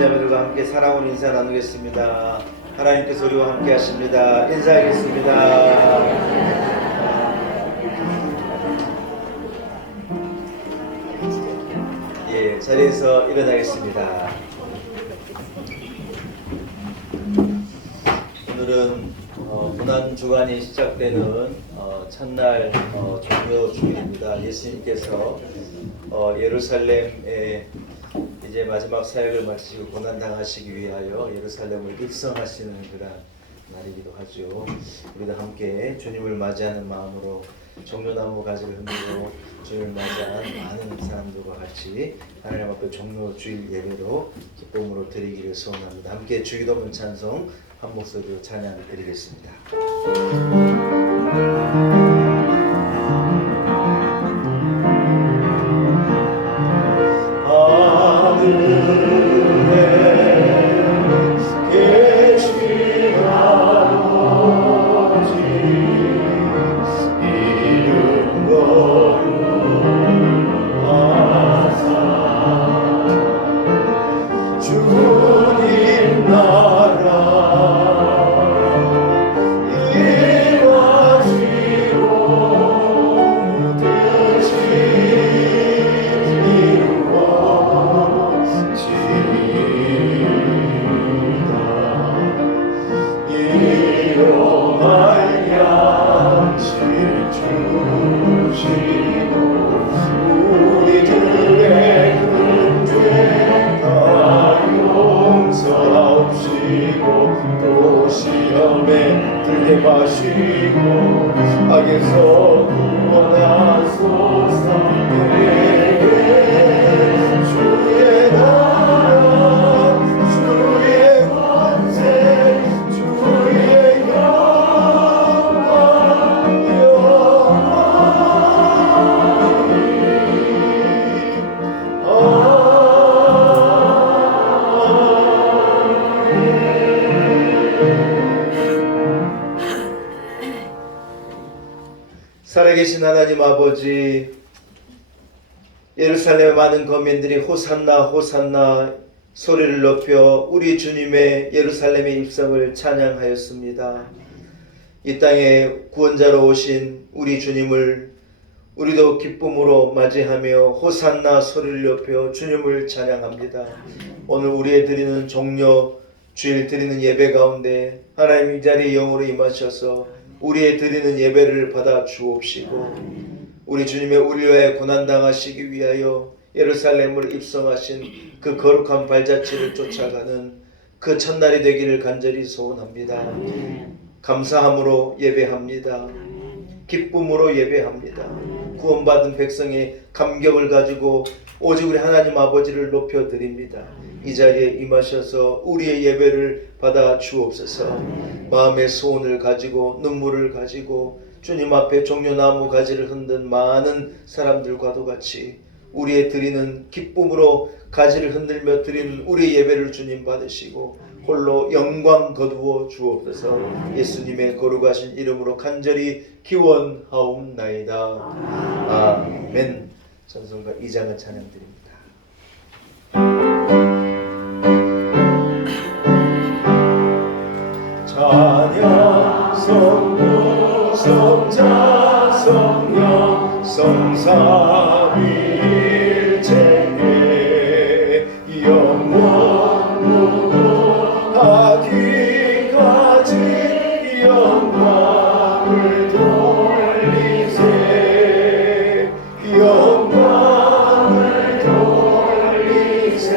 자매들과 함께 사랑으로 인사 나누겠습니다. 하나님께서 우리와 함께 하십니다. 인사하겠습니다. 예, 자리에서 일어나겠습니다. 오늘은 고난 주간이 시작되는 첫날 종료 주일입니다. 예수님께서 예루살렘에 이제 마지막 사역을 마치고 고난 당하시기 위하여 예루살렘을 입성하시는 그런 날이기도 하죠. 우리도 함께 주님을 맞이하는 마음으로 종려나무 가지를 흔들고 주님을 맞이하는 많은 사람들과 같이 하나님 앞에 종료 주일 예배로 기쁨으로 드리기를 소원합니다. 함께 주기도문 찬송 한 목소리로 찬양 드리겠습니다. 악에서 구원하소서. 주의 나라 주의 권세 주의 영광 살아계신 하나님 아버지, 예루살렘의 많은 거민들이 호산나 호산나 소리를 높여 우리 주님의 예루살렘의 입성을 찬양하였습니다. 이 땅에 구원자로 오신 우리 주님을 우리도 기쁨으로 맞이하며 호산나 소리를 높여 주님을 찬양합니다. 오늘 우리의 드리는 종려 주일 드리는 예배 가운데 하나님 이 자리에 영으로 임하셔서 우리의 드리는 예배를 받아 주옵시고 우리 주님의 우리와의 고난당하시기 위하여 예루살렘을 입성하신 그 거룩한 발자취를 쫓아가는 그 첫날이 되기를 간절히 소원합니다. 감사함으로 예배합니다. 기쁨으로 예배합니다. 구원받은 백성의 감격을 가지고 오직 우리 하나님 아버지를 높여드립니다. 이 자리에 임하셔서 우리의 예배를 받아 주옵소서. 마음의 소원을 가지고 눈물을 가지고 주님 앞에 종려나무 가지를 흔든 많은 사람들과도 같이 우리의 드리는 기쁨으로 가지를 흔들며 드리는 우리의 예배를 주님 받으시고 홀로 영광 거두어 주옵소서. 예수님의 거룩하신 이름으로 간절히 기원하옵나이다. 아멘. 찬송가 2장을 찬양드립니다. 찬양 성부 성자 성령 성삼위일체에 영원 무궁하기까지 영광을 돌리세 영광을 돌리세.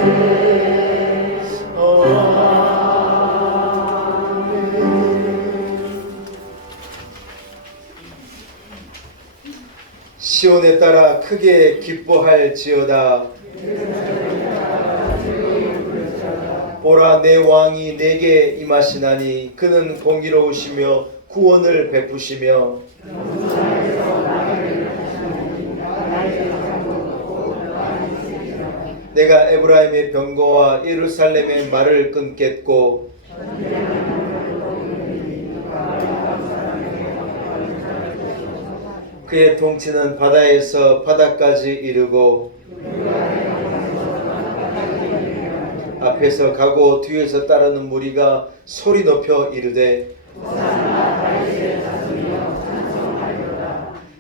시온에 따라 크게 기뻐할지어다. 보라, 내 왕이 내게 임하시나니 그는 공의로우시며 구원을 베푸시며 내가 에브라임의 병거와 예루살렘의 말을 끊겠고 그의 통치는 바다에서 바다까지 이르고 앞에 앞에서 가고 뒤에서 따르는 무리가 소리 높여 이르되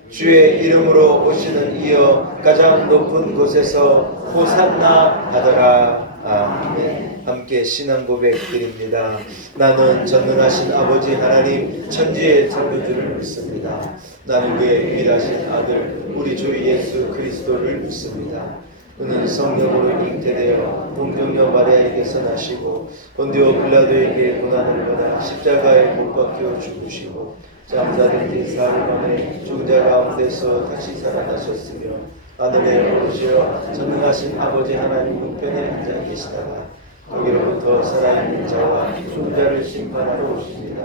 주의 이름으로 오시는 이여 가장 높은 곳에서 호산나 하더라. 아멘. 함께 신앙 고백 드립니다. 나는 전능하신 아버지 하나님 천지의 창조주를 믿습니다. 나는 그의 유일하신 아들 우리 주 예수 그리스도를 믿습니다. 그는 성령으로 잉태되어 동정녀 마리아에게서 나시고 본디오 빌라도에게 고난을 받아 십자가에 못 박혀 죽으시고 잠자던 지 사흘 만에 죽은 자 가운데서 다시 살아나셨으며 하늘에 오르시어 전능하신 아버지 하나님 우편에 앉아 계시다가 거기로부터 살아있는 자와 죽은 자를 심판하러 오십니다.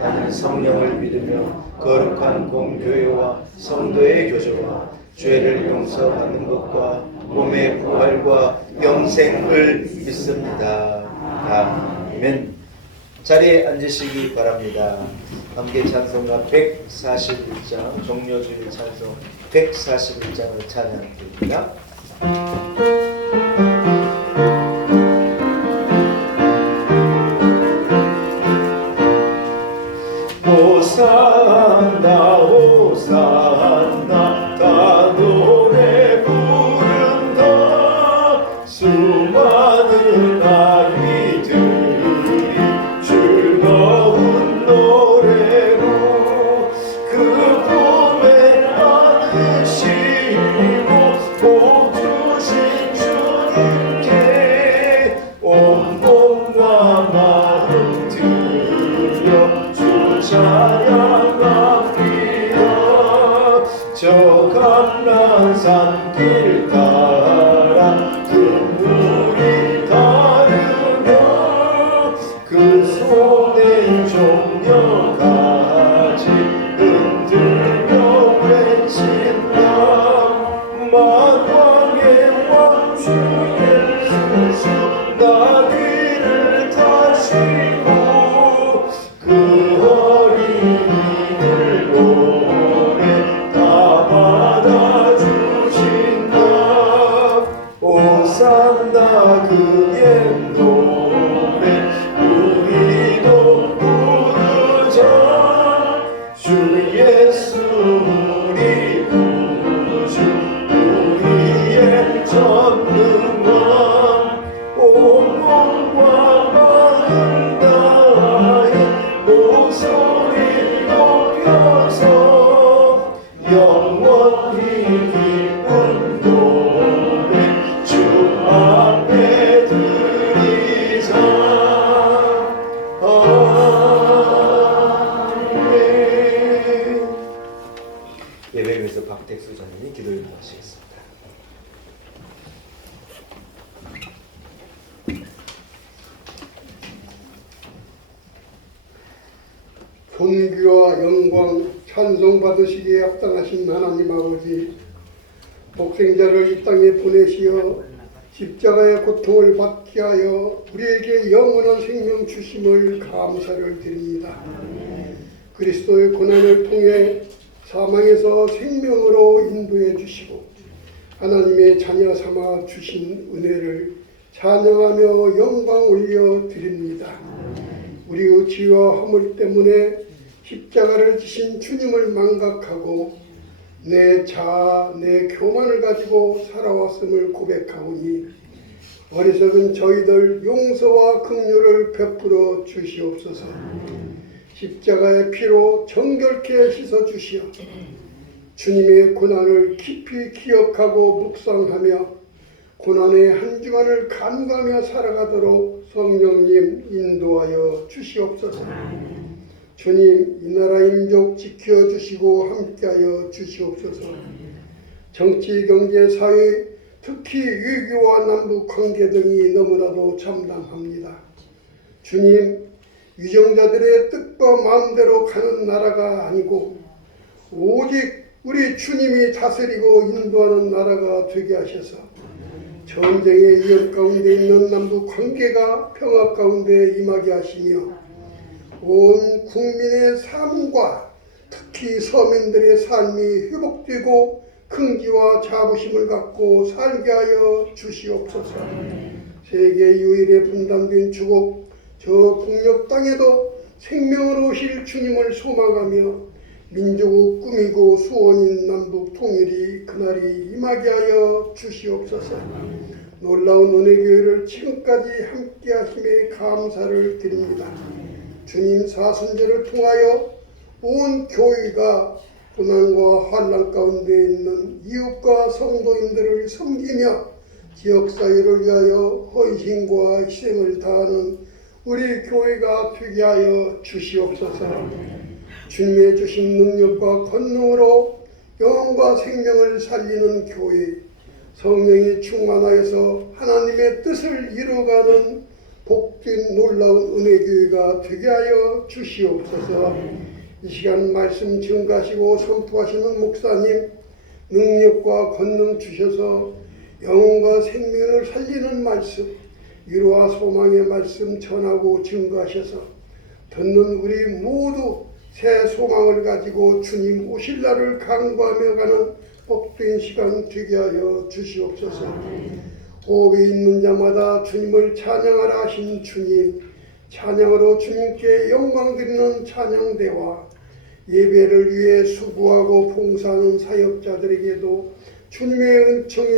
나는 성령을 믿으며 거룩한 공교회와 성도의 교제와 죄를 용서받는 것과 몸의 부활과 영생을 믿습니다. 아멘. 자리에 앉으시기 바랍니다. 함께 찬송가 141장 종려주일 찬송 141장을 찬양드립니다. 호산나 호산나 다 노래 부른다. 수많은 아이들이 즐거운 노래로 그 품에 안으시고 복 주신 주님께 온 몸과 마음 들여 찬양합니다. 저 감람산 길 따라 금물이 다르며 그 손에 종려가지 흔들며 외친다. 만왕의 왕 주 예수 나 귀를 타시고 그 어린이들 노래 다 받아주신다. 호산나 그의 노래 우리도 부르자. 주 예수 우리 구주 우리의 전능왕 온 몸과 마음 다해 목소리 높여서 영원히 기쁜 노래 주 앞에 드리자. 아멘. 예배에서 박택수 장님이 기도해 주시겠습니다. 존귀와 영광 찬송 받으시기에 합당하신 하나님 아버지, 독생자를 이 땅에 보내시어 십자가의 고통을 받게 하여 우리에게 영원한 생명 주심을 감사를 드립니다. 그리스도의 고난을 통해 사망에서 생명으로 인도해 주시고 하나님의 자녀 삼아 주신 은혜를 찬양하며 영광 올려 드립니다. 우리의 죄와 허물 때문에 십자가를 지신 주님을 망각하고 내 자아, 내 교만을 가지고 살아왔음을 고백하오니 어리석은 저희들 용서와 긍휼을 베풀어 주시옵소서. 십자가의 피로 정결케 씻어 주시어 주님의 고난을 깊이 기억하고 묵상하며 고난의 한 주간을 간구하며 살아가도록 성령님 인도하여 주시옵소서. 주님, 이 나라 민족 지켜주시고 함께하여 주시옵소서. 정치, 경제, 사회, 특히 외교와 남북 관계 등이 너무나도 참담합니다. 주님, 위정자들의 뜻과 마음대로 가는 나라가 아니고 오직 우리 주님이 다스리고 인도하는 나라가 되게 하셔서 전쟁의 위험 가운데 있는 남북 관계가 평화 가운데 임하게 하시며 온 국민의 삶과 특히 서민들의 삶이 회복되고 긍지와 자부심을 갖고 살게 하여 주시옵소서. 세계 유일의 분담된 주곡 저 북녘 땅에도 생명으로 오실 주님을 소망하며 민족의 꿈이고 소원인 남북 통일이 그날이 임하게 하여 주시옵소서. 놀라운 은혜교회를 지금까지 함께 하심에 감사를 드립니다. 주님 사순절을 통하여 온 교회가 고난과 환난 가운데 있는 이웃과 성도인들을 섬기며 지역사회를 위하여 헌신과 희생을 다하는 우리 교회가 되게 하여 주시옵소서. 주님의 주신 능력과 권능으로 영혼과 생명을 살리는 교회, 성령이 충만하여서 하나님의 뜻을 이루어가는 복된 놀라운 은혜교회가 되게 하여 주시옵소서. 이 시간 말씀 증가하시고 선포하시는 목사님 능력과 권능 주셔서 영혼과 생명을 살리는 말씀, 위로와 소망의 말씀 전하고 증거하셔서 듣는 우리 모두 새 소망을 가지고 주님 오실 날을 간구하며 가는 복된 시간 되게 하여 주시옵소서. 호흡이 있는 자마다 주님을 찬양하라 하신 주님, 찬양으로 주님께 영광 드리는 찬양대와 예배를 위해 수고하고 봉사하는 사역자들에게도 주님의 은총이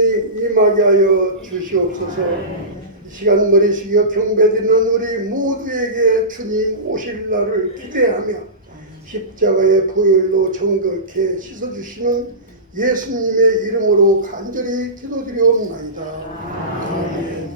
임하게 하여 주시옵소서. 이 시간 머리 숙여 경배드리는 우리 모두에게 주님 오실 날을 기대하며 십자가의 보혈로 정결케 씻어주시는 예수님의 이름으로 간절히 기도드리옵나이다. 아멘.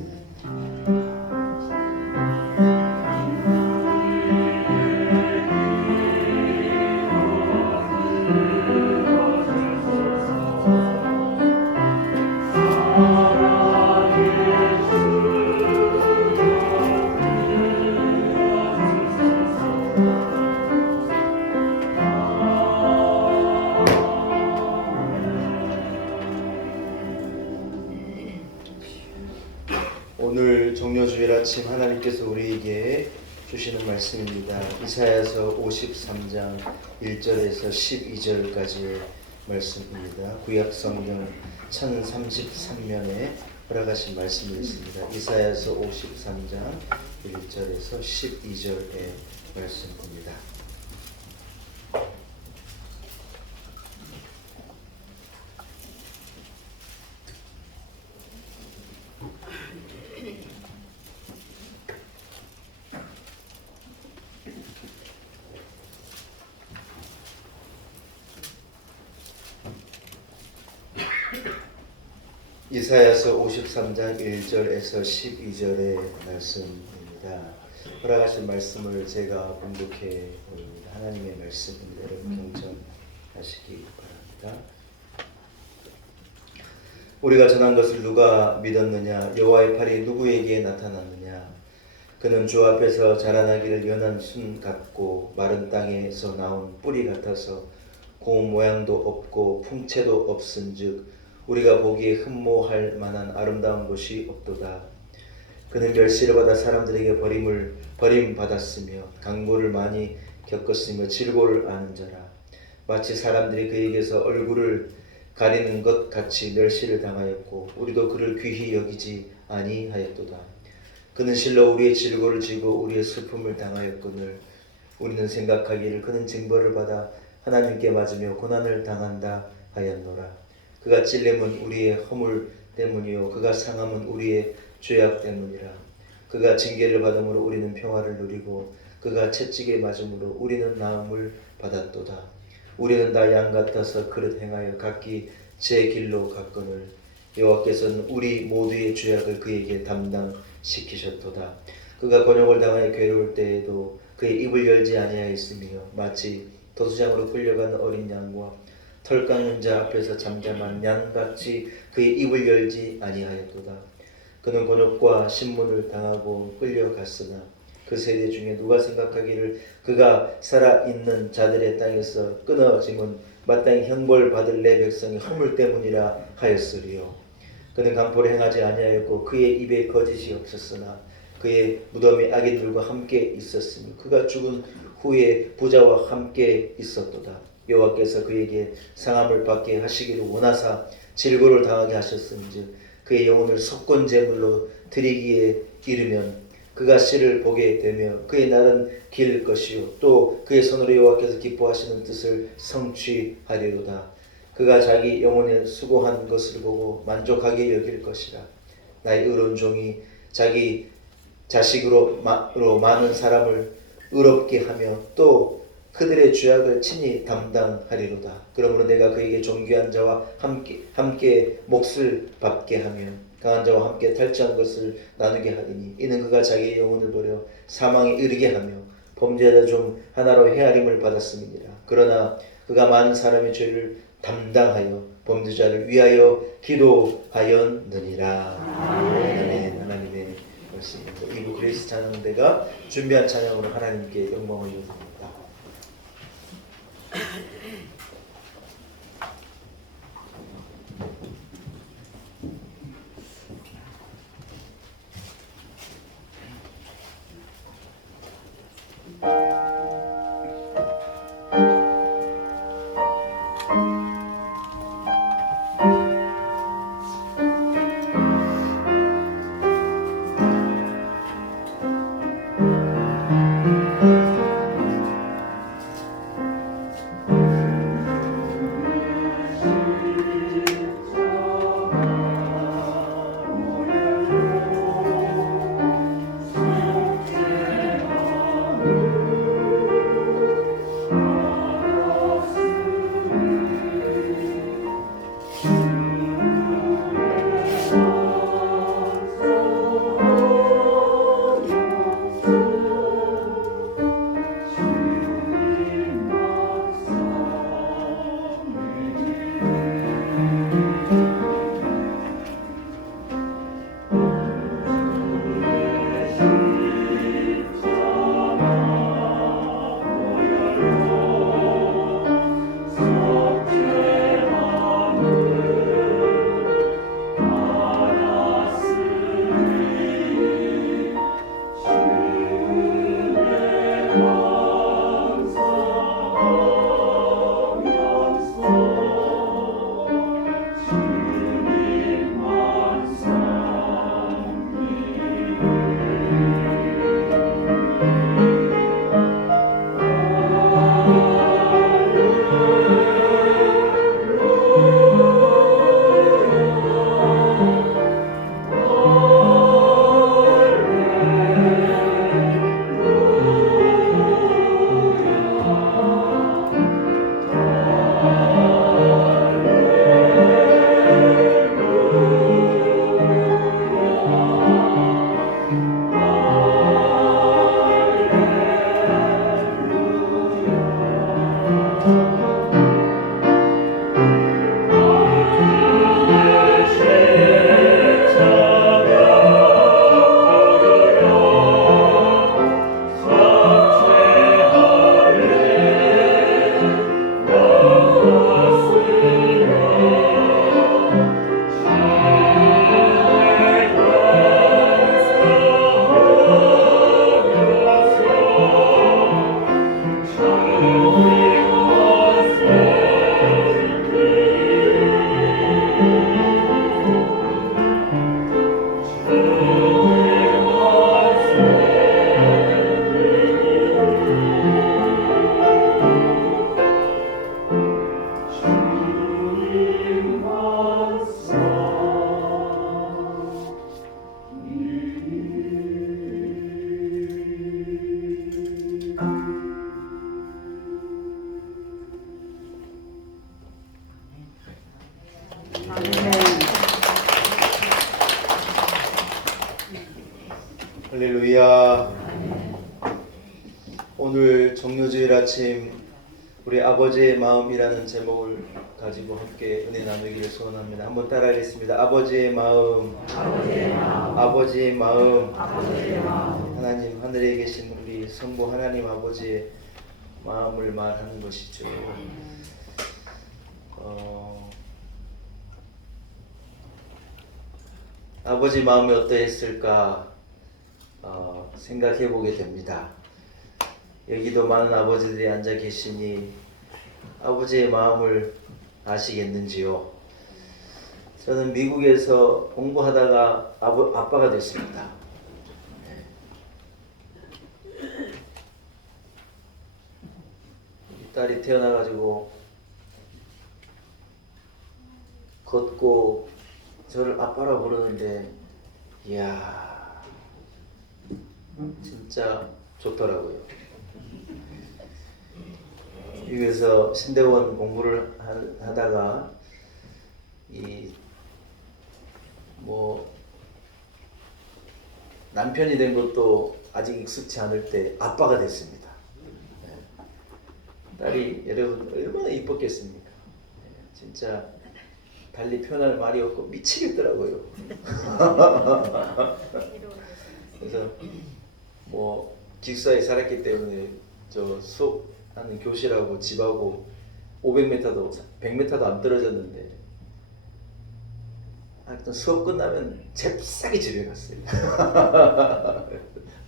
오늘 정료주일 아침 하나님께서 우리에게 주시는 말씀입니다. 이사야서 53장 1절에서 12절까지의 말씀입니다. 구약성경 1033면에 허락하신 말씀이 있습니다. 이사야서 53장 1절에서 12절의 말씀입니다. 이사야서 53장 1절에서 12절의 말씀입니다. 허락하신 말씀을 제가 봉독해 봅니다. 하나님의 말씀입니다. 여러분 경청하시기 바랍니다. 우리가 전한 것을 누가 믿었느냐? 여호와의 팔이 누구에게 나타났느냐? 그는 주 앞에서 자라나기를 연한 순 같고 마른 땅에서 나온 뿌리 같아서 고운 모양도 없고 풍채도 없은즉 우리가 보기에 흠모할 만한 아름다운 곳이 없도다. 그는 멸시를 받아 사람들에게 버림받았으며 강고를 많이 겪었으며 질고를 아는 자라. 마치 사람들이 그에게서 얼굴을 가리는 것 같이 멸시를 당하였고 우리도 그를 귀히 여기지 아니하였도다. 그는 실로 우리의 질고를 지고 우리의 슬픔을 당하였거늘 우리는 생각하기를 그는 징벌을 받아 하나님께 맞으며 고난을 당한다 하였노라. 그가 찔림은 우리의 허물 때문이요 그가 상함은 우리의 죄악 때문이라. 그가 징계를 받음으로 우리는 평화를 누리고 그가 채찍에 맞음으로 우리는 나음을 받았도다. 우리는 다 양 같아서 그릇 행하여 각기 제 길로 갔거늘 여호와께서는 우리 모두의 죄악을 그에게 담당시키셨도다. 그가 곤욕을 당하여 괴로울 때에도 그의 입을 열지 아니하였으며 마치 도수장으로 끌려가는 어린 양과 털 깎는 자 앞에서 잠잠한 양같이 그의 입을 열지 아니하였도다. 그는 곤욕과 신문을 당하고 끌려갔으나 그 세대 중에 누가 생각하기를 그가 살아있는 자들의 땅에서 끊어짐은 마땅히 형벌받을 내 백성의 허물 때문이라 하였으리요. 그는 강포를 행하지 아니하였고 그의 입에 거짓이 없었으나 그의 무덤에 악인들과 함께 있었으며 그가 죽은 후에 부자와 함께 있었도다. 여호와께서 그에게 상함을 받게 하시기를 원하사 질고를 당하게 하셨은즉 그의 영혼을 속건 제물로 드리기에 이르면 그가 씨를 보게 되며 그의 날은 길 것이요 또 그의 손으로 여호와께서 기뻐하시는 뜻을 성취하리로다. 그가 자기 영혼에 수고한 것을 보고 만족하게 여길 것이라. 나의 의로운 종이 자기 자식으로 많은 사람을 의롭게 하며 또 그들의 죄악을 친히 담당하리로다. 그러므로 내가 그에게 존귀한 자와 함께 몫을 받게 하며 강한 자와 함께 탈취한 것을 나누게 하리니 이는 그가 자기의 영혼을 버려 사망에 이르게 하며 범죄자 중 하나로 헤아림을 받았음이니라. 그러나 그가 많은 사람의 죄를 담당하여 범죄자를 위하여 기도하였느니라. 아멘. 하나님의 말씀입니다. 이부 그레이스 찬양대가 준비한 찬양으로 하나님께 영광을 돌립니다. 할렐루야. 오늘 정료주일 아침 우리 아버지의 마음이라는 제목을 가지고 함께 은혜 나누기를 소원합니다. 한번 따라하겠습니다. 아버지의 마음, 아버지의 마음, 하나님 하늘에 계신 우리 성부 하나님 아버지의 마음을 말하는 것이죠. 아버지 마음이 어떠했을까 생각해 보게 됩니다. 여기도 많은 아버지들이 앉아 계시니 아버지의 마음을 아시겠는지요? 저는 미국에서 공부하다가 아빠가 됐습니다. 이 딸이 태어나가지고 걷고 저를 아빠라 부르는데 이야 진짜 좋더라고요. 미국에서 신대원 공부를 하다가 남편이 된 것도 아직 익숙치 않을 때 아빠가 됐습니다. 딸이 여러분 얼마나 이뻤겠습니까? 진짜 달리 표현할 말이 없고 미치겠더라고요. 그래서 기숙사에 살았기 때문에 저 수업하는 교실하고 집하고 500m도 100m도 안 떨어졌는데 하여튼 수업 끝나면 잽싸게 집에 갔어요.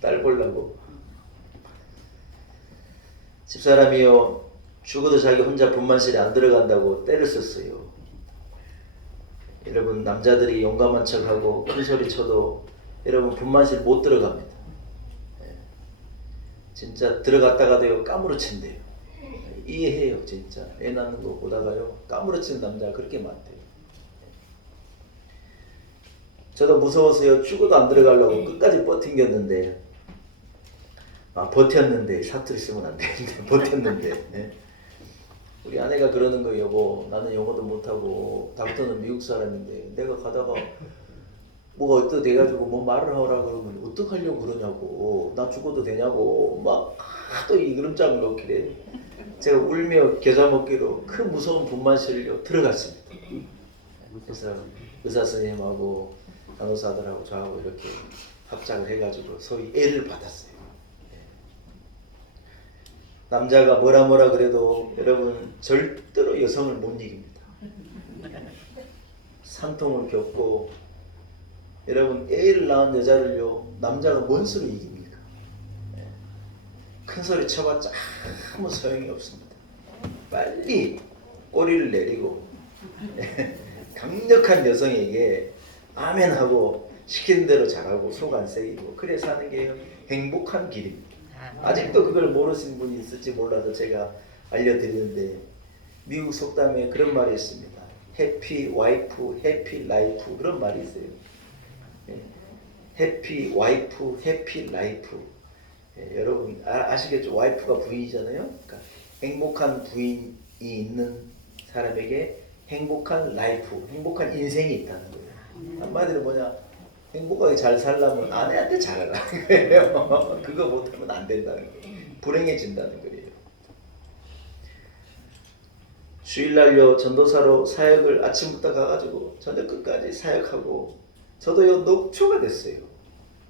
딸 보려고. 집사람이요 죽어도 자기 혼자 분만실에 안 들어간다고 때를 썼어요. 여러분 남자들이 용감한 척하고 큰 소리 쳐도 여러분 분만실 못 들어갑니다. 진짜 들어갔다가도요 까무러친대요. 이해해요. 진짜 애 낳는 거 보다가요 까무러치는 남자가 그렇게 많대요. 저도 무서워서요 죽어도 안 들어가려고 끝까지 버텼는데 사투리 쓰면 안 되는데 버텼는데 우리 아내가 그러는 거예요. 여보 나는 영어도 못하고 닥터는 미국 사람인데 내가 가다가 뭐가 어떠 돼가지고 뭐 말을 하라 그러면 어떡하려고 그러냐고 나 죽어도 되냐고 막 하도 이 그름장을 놓기래. 제가 울며 겨자 먹기로 큰 무서운 분만실로 들어갔습니다. 그래서 의사 선생님하고 간호사들하고 저하고 이렇게 합작을 해가지고 소위 애를 받았어요. 남자가 뭐라 그래도 여러분 절대로 여성을 못 이깁니다. 산통을 겪고 여러분 애를 낳은 여자를요 남자가 뭔 수로 이깁니까? 큰 소리 쳐봤자 아무 소용이 없습니다. 빨리 꼬리를 내리고 강력한 여성에게 아멘 하고 시키는 대로 잘하고 속 안 새기고 그래 사는 게 행복한 길입니다. 아직도 그걸 모르시는 분이 있을지 몰라서 제가 알려드리는데 미국 속담에 그런 말이 있습니다. 해피 와이프 해피 라이프 그런 말이 있어요. 해피 와이프 해피 라이프. 여러분 아시겠죠? 와이프가 부인이잖아요. 그러니까 행복한 부인이 있는 사람에게 행복한 라이프, 행복한 인생이 있다는 거예요. 한마디로 뭐냐? 행복하게 잘 살려면 아내한테 잘하라는 거예요. 그거 못하면 안 된다는 거예요. 불행해진다는 거예요. 주일날요 전도사로 사역을 아침부터 가가지고 저녁 끝까지 사역하고 저도요 녹초가 됐어요.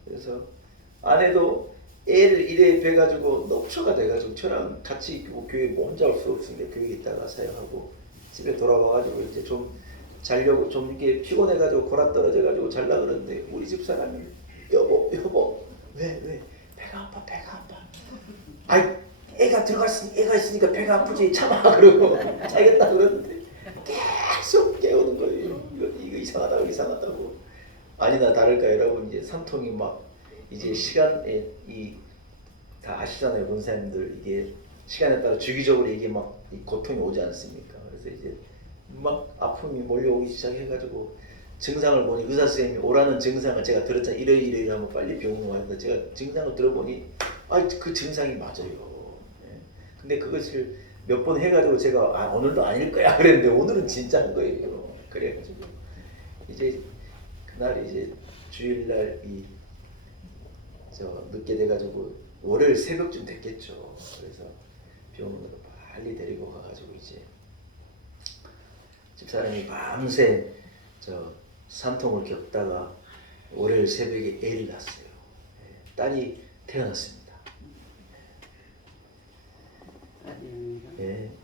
그래서 아내도 애를 일에 뵈가지고 녹초가 돼가지고 저랑 같이 교회 혼자 올 수 없으니까 교회에 있다가 사역하고 집에 돌아와가지고 이제 좀 자려고 좀 이렇게 피곤해가지고 골아 떨어져가지고 잘라 그러는데 우리 집 사람이 여보 왜 배가 아파 아이 애가 있으니까 배가 아프지 참아 그러고 자겠다 그러는데 계속 깨우는 거예요. 이거 이상하다고 아니나 다를까 여러분 이제 산통이 막 이제 시간에 다 아시잖아요 권사님들 이게 시간에 따라 주기적으로 이게 막 이 고통이 오지 않습니까? 그래서 이제 막 아픔이 몰려오기 시작해가지고 증상을 보니 의사 선생님이 오라는 증상을 제가 들었잖아요. 이러이러 하면 빨리 병원 와야 된다. 제가 증상을 들어보니 그 증상이 맞아요. 근데 그것을 몇 번 해가지고 제가 오늘도 아닐 거야 그랬는데 오늘은 진짜인 거예요. 그래가지고 이제 그날 이제 주일날 늦게 돼가지고 월요일 새벽쯤 됐겠죠. 그래서 병원으로 빨리 데리고 가가지고 이제 집사람이 밤새 산통을 겪다가 월요일 새벽에 애를 낳았어요. 딸이 태어났습니다.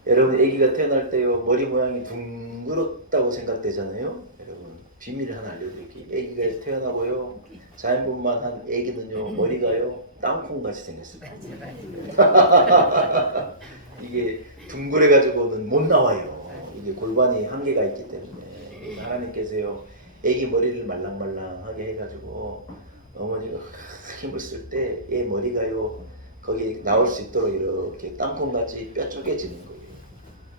여러분 아기가 태어날 때요 머리 모양이 둥그렇다고 생각되잖아요. 여러분 비밀을 하나 알려드릴게요. 아기가 태어나고요 자연분만 한 아기는요 머리가요 땅콩같이 생겼습니다. 이게 둥그레 가지고는 못 나와요. 이게 골반이 한계가 있기 때문에 하나님께서요 애기 머리를 말랑말랑하게 해가지고 어머니가 힘을 쓸 때 애 머리가요 거기 나올 수 있도록 이렇게 땅콩같이 뾰족해지는 거예요.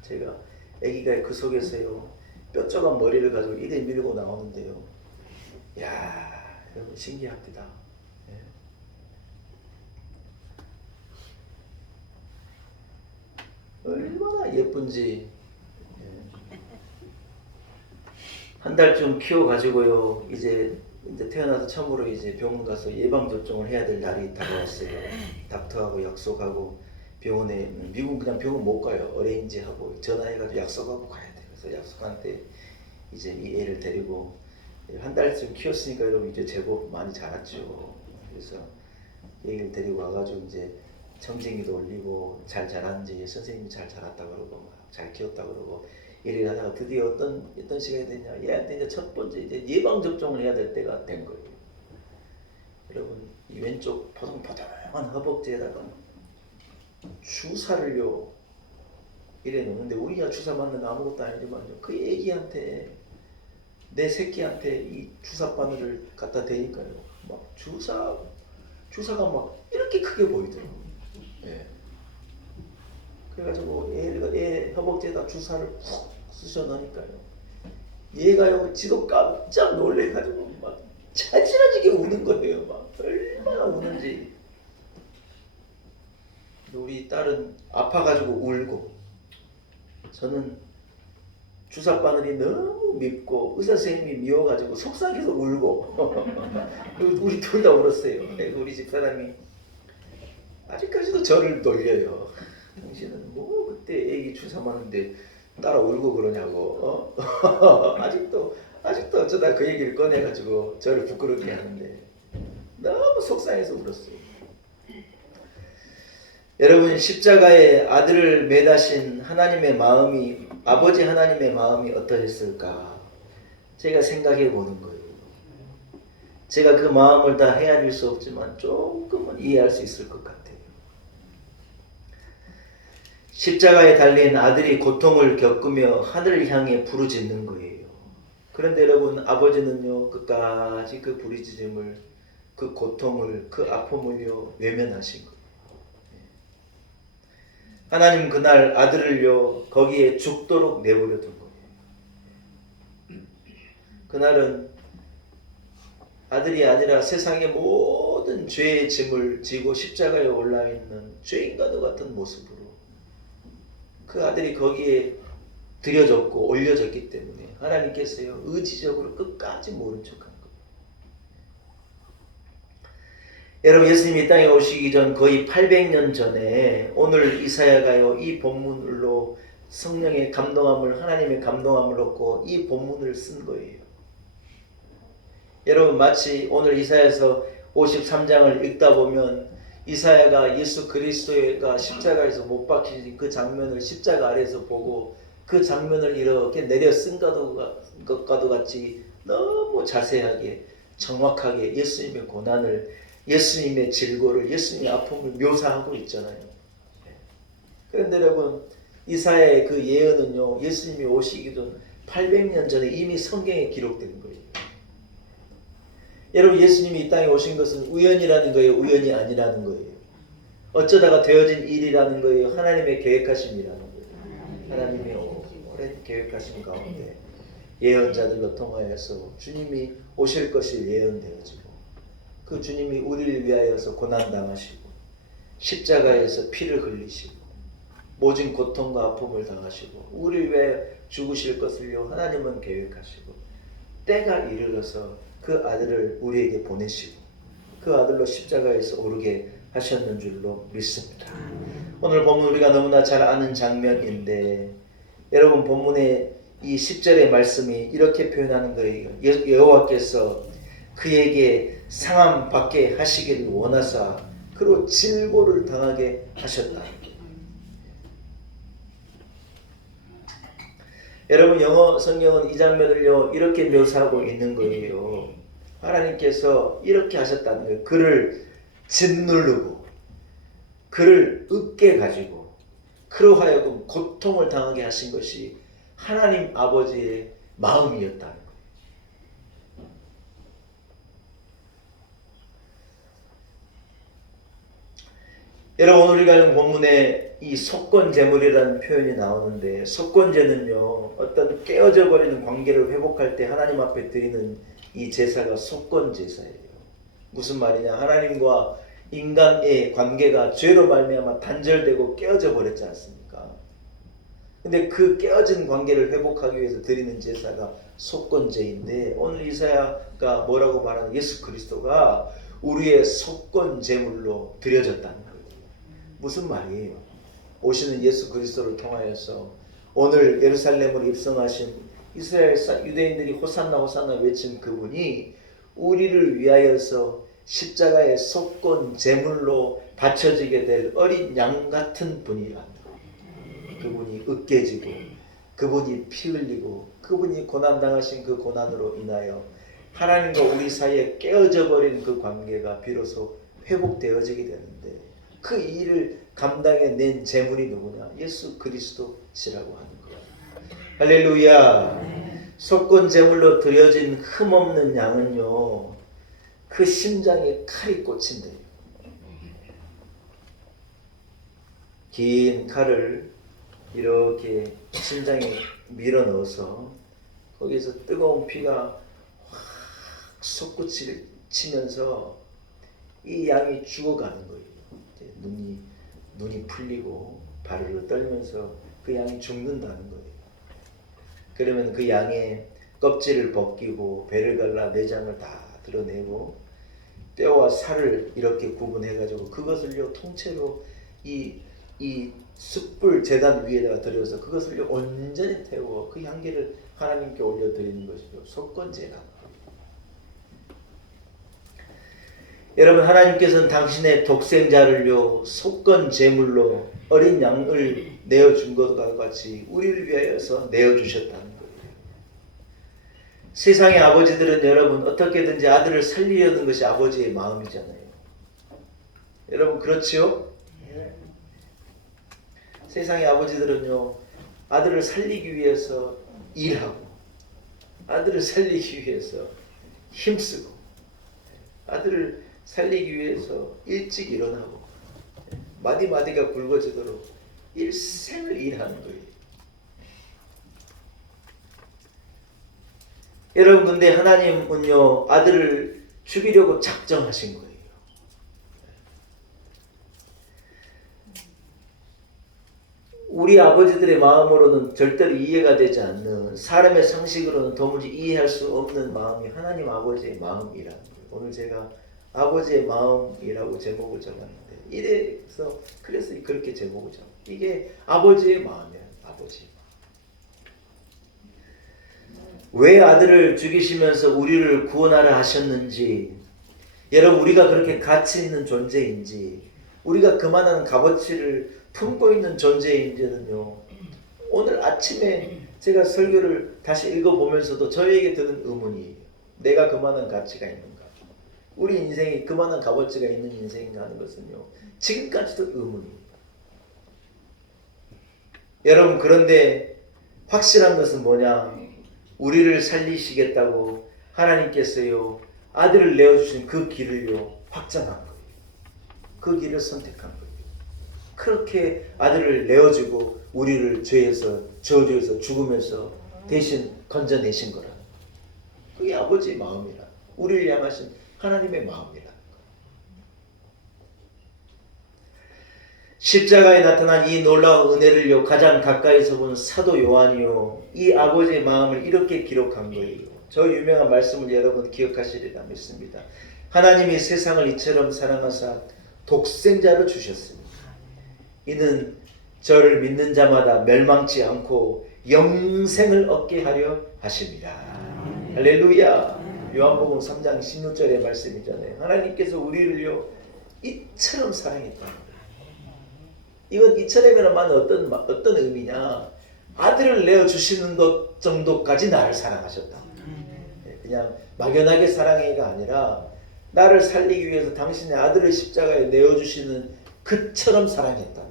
제가 애기가 그 속에서요 뾰족한 머리를 가지고 이래 밀고 나오는데요. 야, 여러분 신기합니다. 예. 얼마나 예쁜지. 한 달쯤 키워가지고요 이제 태어나서 처음으로 이제 병원 가서 예방 접종을 해야 될 날이 다가왔어요. 닥터하고 약속하고 병원에 미국은 그냥 병원 못 가요. 어레인지하고 전화해가지고 약속하고 가야 돼요. 그래서 약속한 때 이제 이 애를 데리고 한 달쯤 키웠으니까 여러분 이제 제법 많이 자랐죠. 그래서 애를 데리고 와가지고 이제 청진기도 올리고 잘 자랐는지 선생님이 잘 자랐다 그러고 막 잘 키웠다 그러고 일을 하다가 드디어 어떤 시간이 됐냐, 얘한테 이제 첫 번째 이제 예방 접종을 해야 될 때가 된 거예요. 여러분 이 왼쪽 포동포동한 허벅지에다가 주사를요 이래 놓는데 우리가 주사 맞는 아무것도 아니지만요 그 애기한테 내 새끼한테 이 주사 바늘을 갖다 대니까요 막 주사가 막 이렇게 크게 보이더라고요. 예. 그래가지고 애 허벅지에다 주사를 푹 쑤셔 넣으니까요 얘가요 지도 깜짝 놀래가지고 막 자지러지게 우는 거예요. 막 얼마나 우는지. 우리 딸은 아파가지고 울고 저는 주사 바늘이 너무 밉고 의사 선생님이 미워가지고 속상해서 울고 우리 둘 다 울었어요. 우리 집사람이 아직까지도 저를 놀려요. 당신은 뭐 그때 애기 주사 맞는데 따라 울고 그러냐고. 아직도 어쩌다 그 얘기를 꺼내가지고 저를 부끄럽게 하는데 너무 속상해서 울었어요. 여러분 십자가에 아들을 매다신 하나님의 마음이 아버지 하나님의 마음이 어떠했을까 제가 생각해 보는 거예요. 제가 그 마음을 다 헤아릴 수 없지만 조금은 이해할 수 있을 것 같아요. 십자가에 달린 아들이 고통을 겪으며 하늘을 향해 부르짖는 거예요. 그런데 여러분 아버지는요 끝까지 그 부르짖음을 그 고통을 그 아픔을요 외면하신 거예요. 하나님 그날 아들을요 거기에 죽도록 내버려 둔 거예요. 그날은 아들이 아니라 세상의 모든 죄의 짐을 지고 십자가에 올라 있는 죄인과도 같은 모습으로 그 아들이 거기에 들여졌고 올려졌기 때문에 하나님께서요 의지적으로 끝까지 모른 척한 거예요. 여러분 예수님이 이 땅에 오시기 전 거의 800년 전에 오늘 이사야가요 이 본문으로 성령의 감동함을 하나님의 감동함을 얻고 이 본문을 쓴 거예요. 여러분 마치 오늘 이사야서 53장을 읽다 보면 이사야가 예수 그리스도가 십자가에서 못 박히신 그 장면을 십자가 아래에서 보고 그 장면을 이렇게 내려 쓴 것과도 같이 너무 자세하게 정확하게 예수님의 고난을 예수님의 질고를 예수님의 아픔을 묘사하고 있잖아요. 그런데 여러분 이사야의 그 예언은요 예수님이 오시기 전 800년 전에 이미 성경에 기록된 거예요. 여러분 예수님이 이 땅에 오신 것은 우연이라는 거예요? 우연이 아니라는 거예요? 어쩌다가 되어진 일이라는 거예요? 하나님의 계획하심이라는 거예요. 하나님의 오랜 계획하심 가운데 예언자들로 통하여서 주님이 오실 것이 예언되어지고 그 주님이 우리를 위하여서 고난당하시고 십자가에서 피를 흘리시고 모진 고통과 아픔을 당하시고 우리를 위해 죽으실 것을요 하나님은 계획하시고 때가 이르러서 그 아들을 우리에게 보내시고 그 아들로 십자가에서 오르게 하셨는 줄로 믿습니다. 오늘 본문 우리가 너무나 잘 아는 장면인데 여러분 본문의 이 10절의 말씀이 이렇게 표현하는 거예요. 여호와께서 그에게 상함 받게 하시기를 원하사 그로 질고를 당하게 하셨다. 여러분 영어 성경은 이 장면을요 이렇게 묘사하고 있는 거예요. 하나님께서 이렇게 하셨다는 거예요. 그를 짓누르고 그를 으깨 가지고 그로 하여금 고통을 당하게 하신 것이 하나님 아버지의 마음이었다는 거예요. 여러분, 오늘 읽은 본문에 이 속건제물이라는 표현이 나오는데, 속건제는요, 어떤 깨어져 버리는 관계를 회복할 때 하나님 앞에 드리는 이 제사가 속건제사예요. 무슨 말이냐? 하나님과 인간의 관계가 죄로 말미암아 단절되고 깨어져 버렸지 않습니까? 근데 그 깨어진 관계를 회복하기 위해서 드리는 제사가 속건제인데, 오늘 이사야가 뭐라고 말하는, 예수 그리스도가 우리의 속건제물로 드려졌다는 거예요. 무슨 말이에요? 오시는 예수 그리스도를 통하여서 오늘 예루살렘으로 입성하신 이스라엘 유대인들이 호산나 호산나 외친 그분이 우리를 위하여서 십자가의 속건 제물로 바쳐지게 될 어린 양 같은 분이란다. 그분이 으깨지고 그분이 피 흘리고 그분이 고난당하신 그 고난으로 인하여 하나님과 우리 사이에 깨어져 버린 그 관계가 비로소 회복되어지게 되는데, 그 일을 감당해낸 제물이 누구냐? 예수 그리스도시라고 하는 거야. 할렐루야. 속건 제물로 드려진 흠없는 양은요, 그 심장에 칼이 꽂힌대요. 긴 칼을 이렇게 심장에 밀어 넣어서 거기서 뜨거운 피가 확 솟구치면서 이 양이 죽어가는 거예요. 눈이 풀리고 바르르 떨면서 그 양이 죽는다는 거예요. 그러면 그 양의 껍질을 벗기고 배를 갈라 내장을 다 드러내고 뼈와 살을 이렇게 구분해가지고 그것을요 통째로 이 숯불 제단 위에다가 들여서 그것을요 온전히 태워 그 향기를 하나님께 올려드리는 것이죠. 속건제라는 거예요. 여러분, 하나님께서는 당신의 독생자를요 속건 제물로 어린 양을 내어준 것과 같이 우리를 위하여서 내어주셨다는 거예요. 세상의 아버지들은 여러분 어떻게든지 아들을 살리려는 것이 아버지의 마음이잖아요. 여러분 그렇지요? 세상의 아버지들은요 아들을 살리기 위해서 일하고 아들을 살리기 위해서 힘쓰고 아들을 살리기 위해서 일찍 일어나고 마디마디가 굵어지도록 일생을 일하는 거예요. 여러분, 근데 하나님은요 아들을 죽이려고 작정하신 거예요. 우리 아버지들의 마음으로는 절대로 이해가 되지 않는, 사람의 상식으로는 도무지 이해할 수 없는 마음이 하나님 아버지의 마음이라는 거예요. 오늘 제가 아버지의 마음이라고 제목을 적었는데, 그래서 그렇게 제목을 적었어요. 이게 아버지의 마음이에요. 아버지. 왜 아들을 죽이시면서 우리를 구원하려 하셨는지, 여러분 우리가 그렇게 가치 있는 존재인지, 우리가 그만한 값어치를 품고 있는 존재인지는요, 오늘 아침에 제가 설교를 다시 읽어보면서도 저에게 드는 의문이에요. 내가 그만한 가치가 있는가? 우리 인생이 그만한 값어치가 있는 인생인가 하는 것은요 지금까지도 의문이에요. 여러분, 그런데 확실한 것은 뭐냐? 우리를 살리시겠다고 하나님께서요 아들을 내어주신 그 길을요 확정한 거예요. 그 길을 선택한 거예요. 그렇게 아들을 내어주고 우리를 죄에서, 저주에서, 죽음에서 대신 건져내신 거라. 그게 아버지의 마음이라. 우리를 향하신 하나님의 마음이라. 십자가에 나타난 이 놀라운 은혜를요 가장 가까이서 본 사도 요한이요 이 아버지의 마음을 이렇게 기록한 거예요. 저 유명한 말씀을 여러분 기억하시리라 믿습니다. 하나님이 세상을 이처럼 사랑하사 독생자를 주셨습니다. 이는 저를 믿는 자마다 멸망치 않고 영생을 얻게 하려 하십니다. 할렐루야. 요한복음 3장 16절의 말씀이잖아요. 하나님께서 우리를요 이처럼 사랑했다. 이건 이처럼이라면 어떤 의미냐? 아들을 내어주시는 것 정도까지 나를 사랑하셨다. 그냥 막연하게 사랑해가 아니라 나를 살리기 위해서 당신의 아들을 십자가에 내어주시는 그처럼 사랑했다.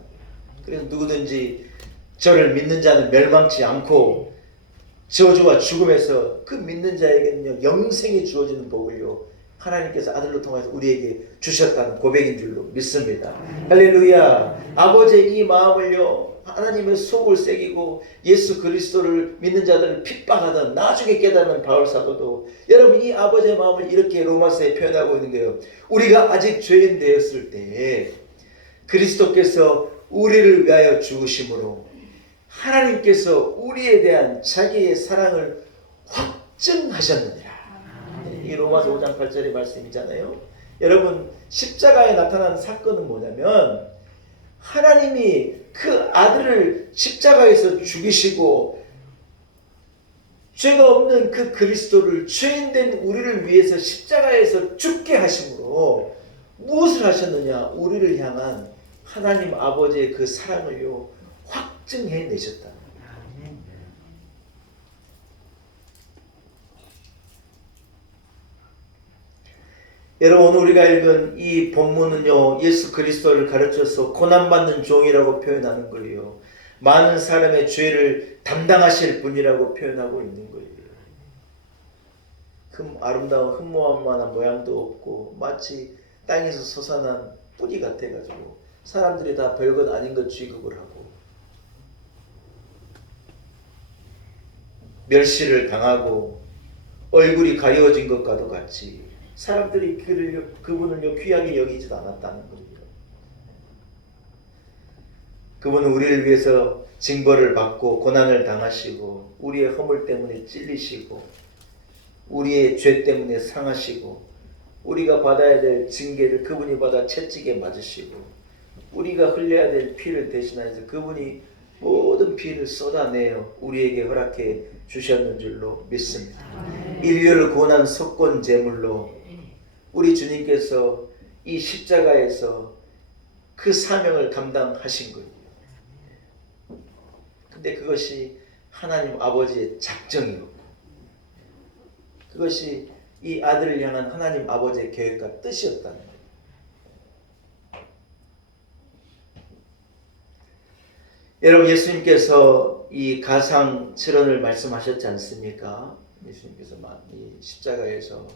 그래서 누구든지 저를 믿는 자는 멸망치 않고 저주와 죽음에서 그 믿는 자에게는요 영생이 주어지는 복을요 하나님께서 아들로 통해서 우리에게 주셨다는 고백인 줄로 믿습니다. 할렐루야. 아버지의 이 마음을요 하나님의 속을 새기고 예수 그리스도를 믿는 자들을 핍박하던 나중에 깨닫는 바울 사도도 여러분 이 아버지의 마음을 이렇게 로마서에 표현하고 있는 거예요. 우리가 아직 죄인 되었을 때에 그리스도께서 우리를 위하여 죽으심으로 하나님께서 우리에 대한 자기의 사랑을 확증하셨느니라. 이 로마서 5장 8절의 말씀이잖아요. 여러분 십자가에 나타난 사건은 뭐냐면 하나님이 그 아들을 십자가에서 죽이시고 죄가 없는 그 그리스도를 죄인된 우리를 위해서 십자가에서 죽게 하심으로 무엇을 하셨느냐? 우리를 향한 하나님 아버지의 그 사랑을요 확증해 내셨다. 여러분 오늘 우리가 읽은 이 본문은요 예수 그리스도를 가르쳐서 고난받는 종이라고 표현하는 거예요. 많은 사람의 죄를 담당하실 분이라고 표현하고 있는 거예요. 아름다운 흠모함만한 모양도 없고 마치 땅에서 솟아난 뿌리 같아가지고 사람들이 다 별것 아닌 것 취급을 하고 멸시를 당하고 얼굴이 가려워진 것과도 같이 사람들이 그분을 귀하게 여기지도 않았다는 거예요. 그분은 우리를 위해서 징벌을 받고 고난을 당하시고 우리의 허물 때문에 찔리시고 우리의 죄 때문에 상하시고 우리가 받아야 될 징계를 그분이 받아 채찍에 맞으시고 우리가 흘려야 될 피를 대신하여서 그분이 모든 피를 쏟아내어 우리에게 허락해 주셨는 줄로 믿습니다. 인류를 구원한 속건 제물로 우리 주님께서 이 십자가에서 그 사명을 감당하신 거예요. 근데 그것이 하나님 아버지의 작정이었고 그것이 이 아들을 향한 하나님 아버지의 계획과 뜻이었다는 거예요. 여러분 예수님께서 이 가상 칠언을 말씀하셨지 않습니까? 예수님께서 이 십자가에서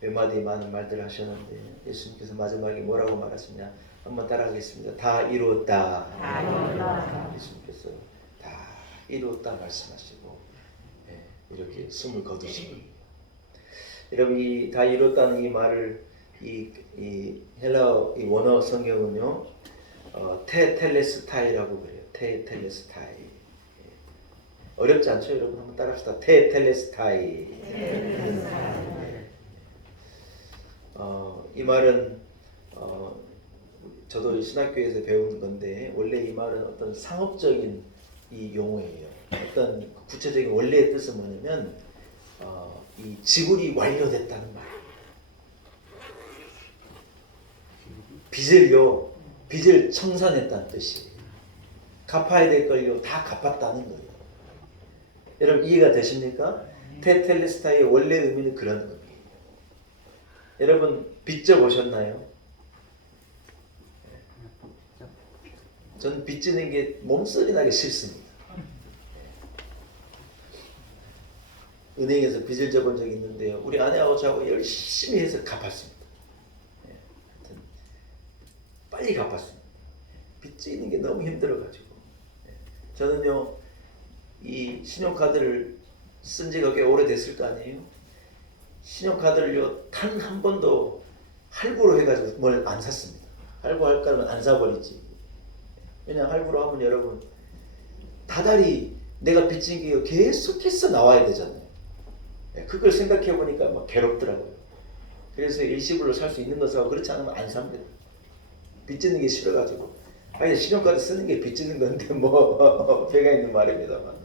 몇 마디 많은 말들을 하셨는데 예수님께서 마지막에 뭐라고 말하시냐? 한번 따라하겠습니다. 다 이루었다. 예수님께서 다 이루었다 말씀하시고 이렇게 숨을 거두시고 여러분 이 다 이뤘다는 이 말을 이 헬라어 이 원어 성경은요 테텔레스타이라고 그래요. 테텔레스타이. 어렵지 않죠, 여러분? 한번 따라합시다. 테텔레스타이. 이 말은 저도 신학교에서 배운 건데 원래 이 말은 어떤 상업적인 이 용어예요. 어떤 구체적인 원래의 뜻은 뭐냐면 이 지불이 완료됐다는 말. 빚을 청산했다는 뜻이에요. 갚아야 될 걸요 다 갚았다는 거예요. 여러분 이해가 되십니까? 테텔레스타의 원래 의미는 그런 의미예요. 여러분 빚 져보셨나요? 저는 빚 지는 게 몸소리 나게 싫습니다. 은행에서 빚을 져본 적이 있는데요. 우리 아내하고 저하고 열심히 해서 갚았습니다. 빨리 갚았습니다. 빚 지는 게 너무 힘들어가지고 저는요 이 신용카드를 쓴 지가 꽤 오래됐을 거 아니에요. 신용카드를요 단 한 번도 할부로 해가지고 뭘 안 샀습니다. 할부할 거면 안 사버리지. 왜냐 할부로 하면 여러분 다달이 내가 빚진 게 계속해서 나와야 되잖아요. 그걸 생각해 보니까 막 괴롭더라고요. 그래서 일시불로 살 수 있는 거 사고 그렇지 않으면 안 삽니다. 빚지는 게 싫어가지고. 아니 신용카드 쓰는 게 빚지는 건데 뭐 배가 있는 말입니다만.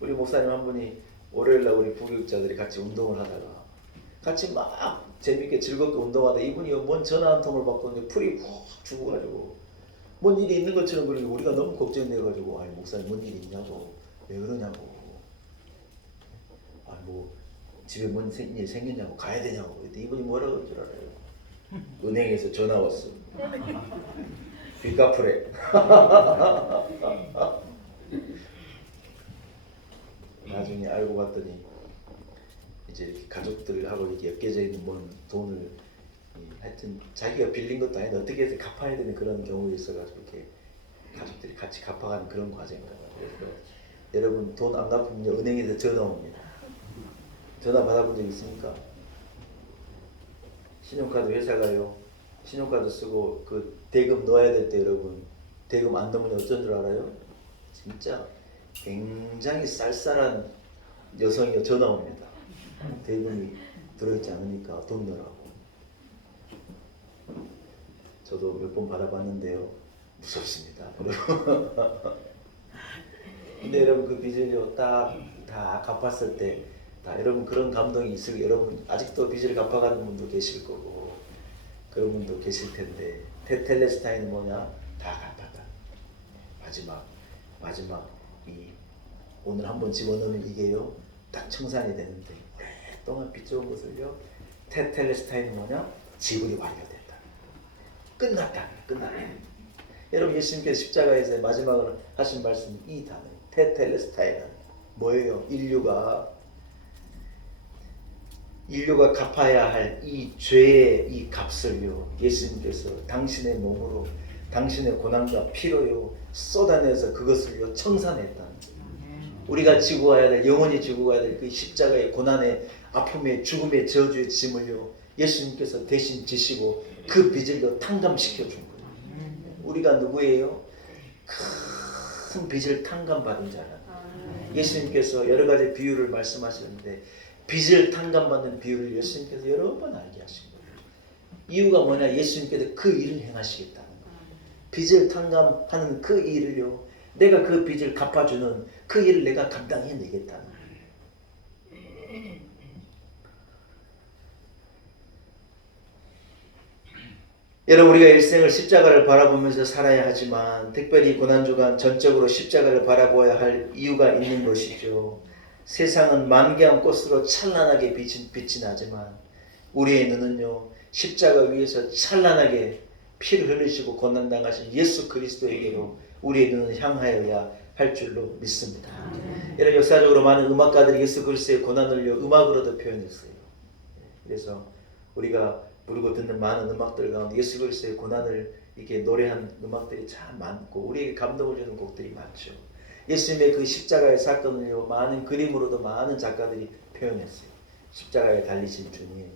우리 목사님 한 분이 월요일날 우리 부교육자들이 같이 운동을 하다가 같이 막 재밌게 즐겁게 운동하다 이분이 뭔 전화 한 통을 받고 풀이 훅 죽어가지고 뭔 일이 있는 것처럼 그러니 우리가 너무 걱정돼가지고 아니 목사님 뭔 일이 있냐고 왜 그러냐고 뭐 집에 뭔 일 생겼냐고 가야 되냐고 그랬더니 이분이 뭐라고 그럴 줄 알아요? 은행에서 전화 왔어. 빚 갚으래. 나중에 알고 봤더니 이제 이렇게 가족들하고 이렇게 엮여져 있는 뭔 돈을 하여튼 자기가 빌린 것도 아닌데 어떻게 해서 갚아야 되는 그런 경우가 있어가지고 이렇게 가족들이 같이 갚아가는 그런 과정인가 봐요. 그래서 여러분 돈 안 갚으면 은행에서 전화 옵니다. 전화 받아본 적 있습니까? 신용카드 회사가요. 신용카드 쓰고 그 대금 넣어야 될 때 여러분 대금 안 넣으면 어쩐 줄 알아요? 진짜 굉장히 쌀쌀한 여성이 전화 옵니다. 대금이 들어있지 않으니까 돈 넣으라고. 저도 몇 번 받아봤는데요. 무섭습니다. 근데 여러분 그 빚을요 다 갚았을 때 다 여러분 그런 감동이 있을 여러분 아직도 빚을 갚아가는 분도 계실 거고 그런 분도 계실 텐데 테텔레스타인은 뭐냐? 다 갚았다. 마지막 이 오늘 한번 집어넣으면 이게요 딱 청산이 되는데 오랫동안 빚져온 것을요 테텔레스타인은 뭐냐? 지불이 완료된다. 끝났다. 여러분 예수님께서 십자가에서 마지막으로 하신 말씀 이 단어 테텔레스타인은 뭐예요? 인류가 갚아야 할 이 죄의 이 값을요 예수님께서 당신의 몸으로 당신의 고난과 피로요 쏟아내서 그것을요 청산했다. 우리가 지고 가야 될 영원히 지고 가야 될 그 십자가의 고난의 아픔의 죽음의 저주의 짐을요 예수님께서 대신 지시고 그 빚을요 탕감시켜 준 거예요. 우리가 누구예요? 큰 빚을 탕감받은 자라. 예수님께서 여러 가지 비유를 말씀하시는데 빚을 탕감받는 비유를 예수님께서 여러 번 알게 하신 거예요. 이유가 뭐냐? 예수님께서 그 일을 행하시겠다는 거예요. 빚을 탕감하는 그 일을요 내가 그 빚을 갚아주는 그 일을 내가 감당해내겠다는 거예요. 여러분 우리가 일생을 십자가를 바라보면서 살아야 하지만 특별히 고난주간 전적으로 십자가를 바라보아야 할 이유가 있는 것이죠. 세상은 만개한 꽃으로 찬란하게 빛이 나지만 우리의 눈은요 십자가 위에서 찬란하게 피를 흘리시고 고난당하신 예수 그리스도에게로 우리의 눈을 향하여야 할 줄로 믿습니다. 여러분 역사적으로 많은 음악가들이 예수 그리스도의 고난을요 음악으로도 표현했어요. 그래서 우리가 부르고 듣는 많은 음악들 가운데 예수 그리스도의 고난을 이렇게 노래한 음악들이 참 많고 우리에게 감동을 주는 곡들이 많죠. 예수님의 그 십자가의 사건을요 많은 그림으로도 많은 작가들이 표현했어요. 십자가에 달리신 주님,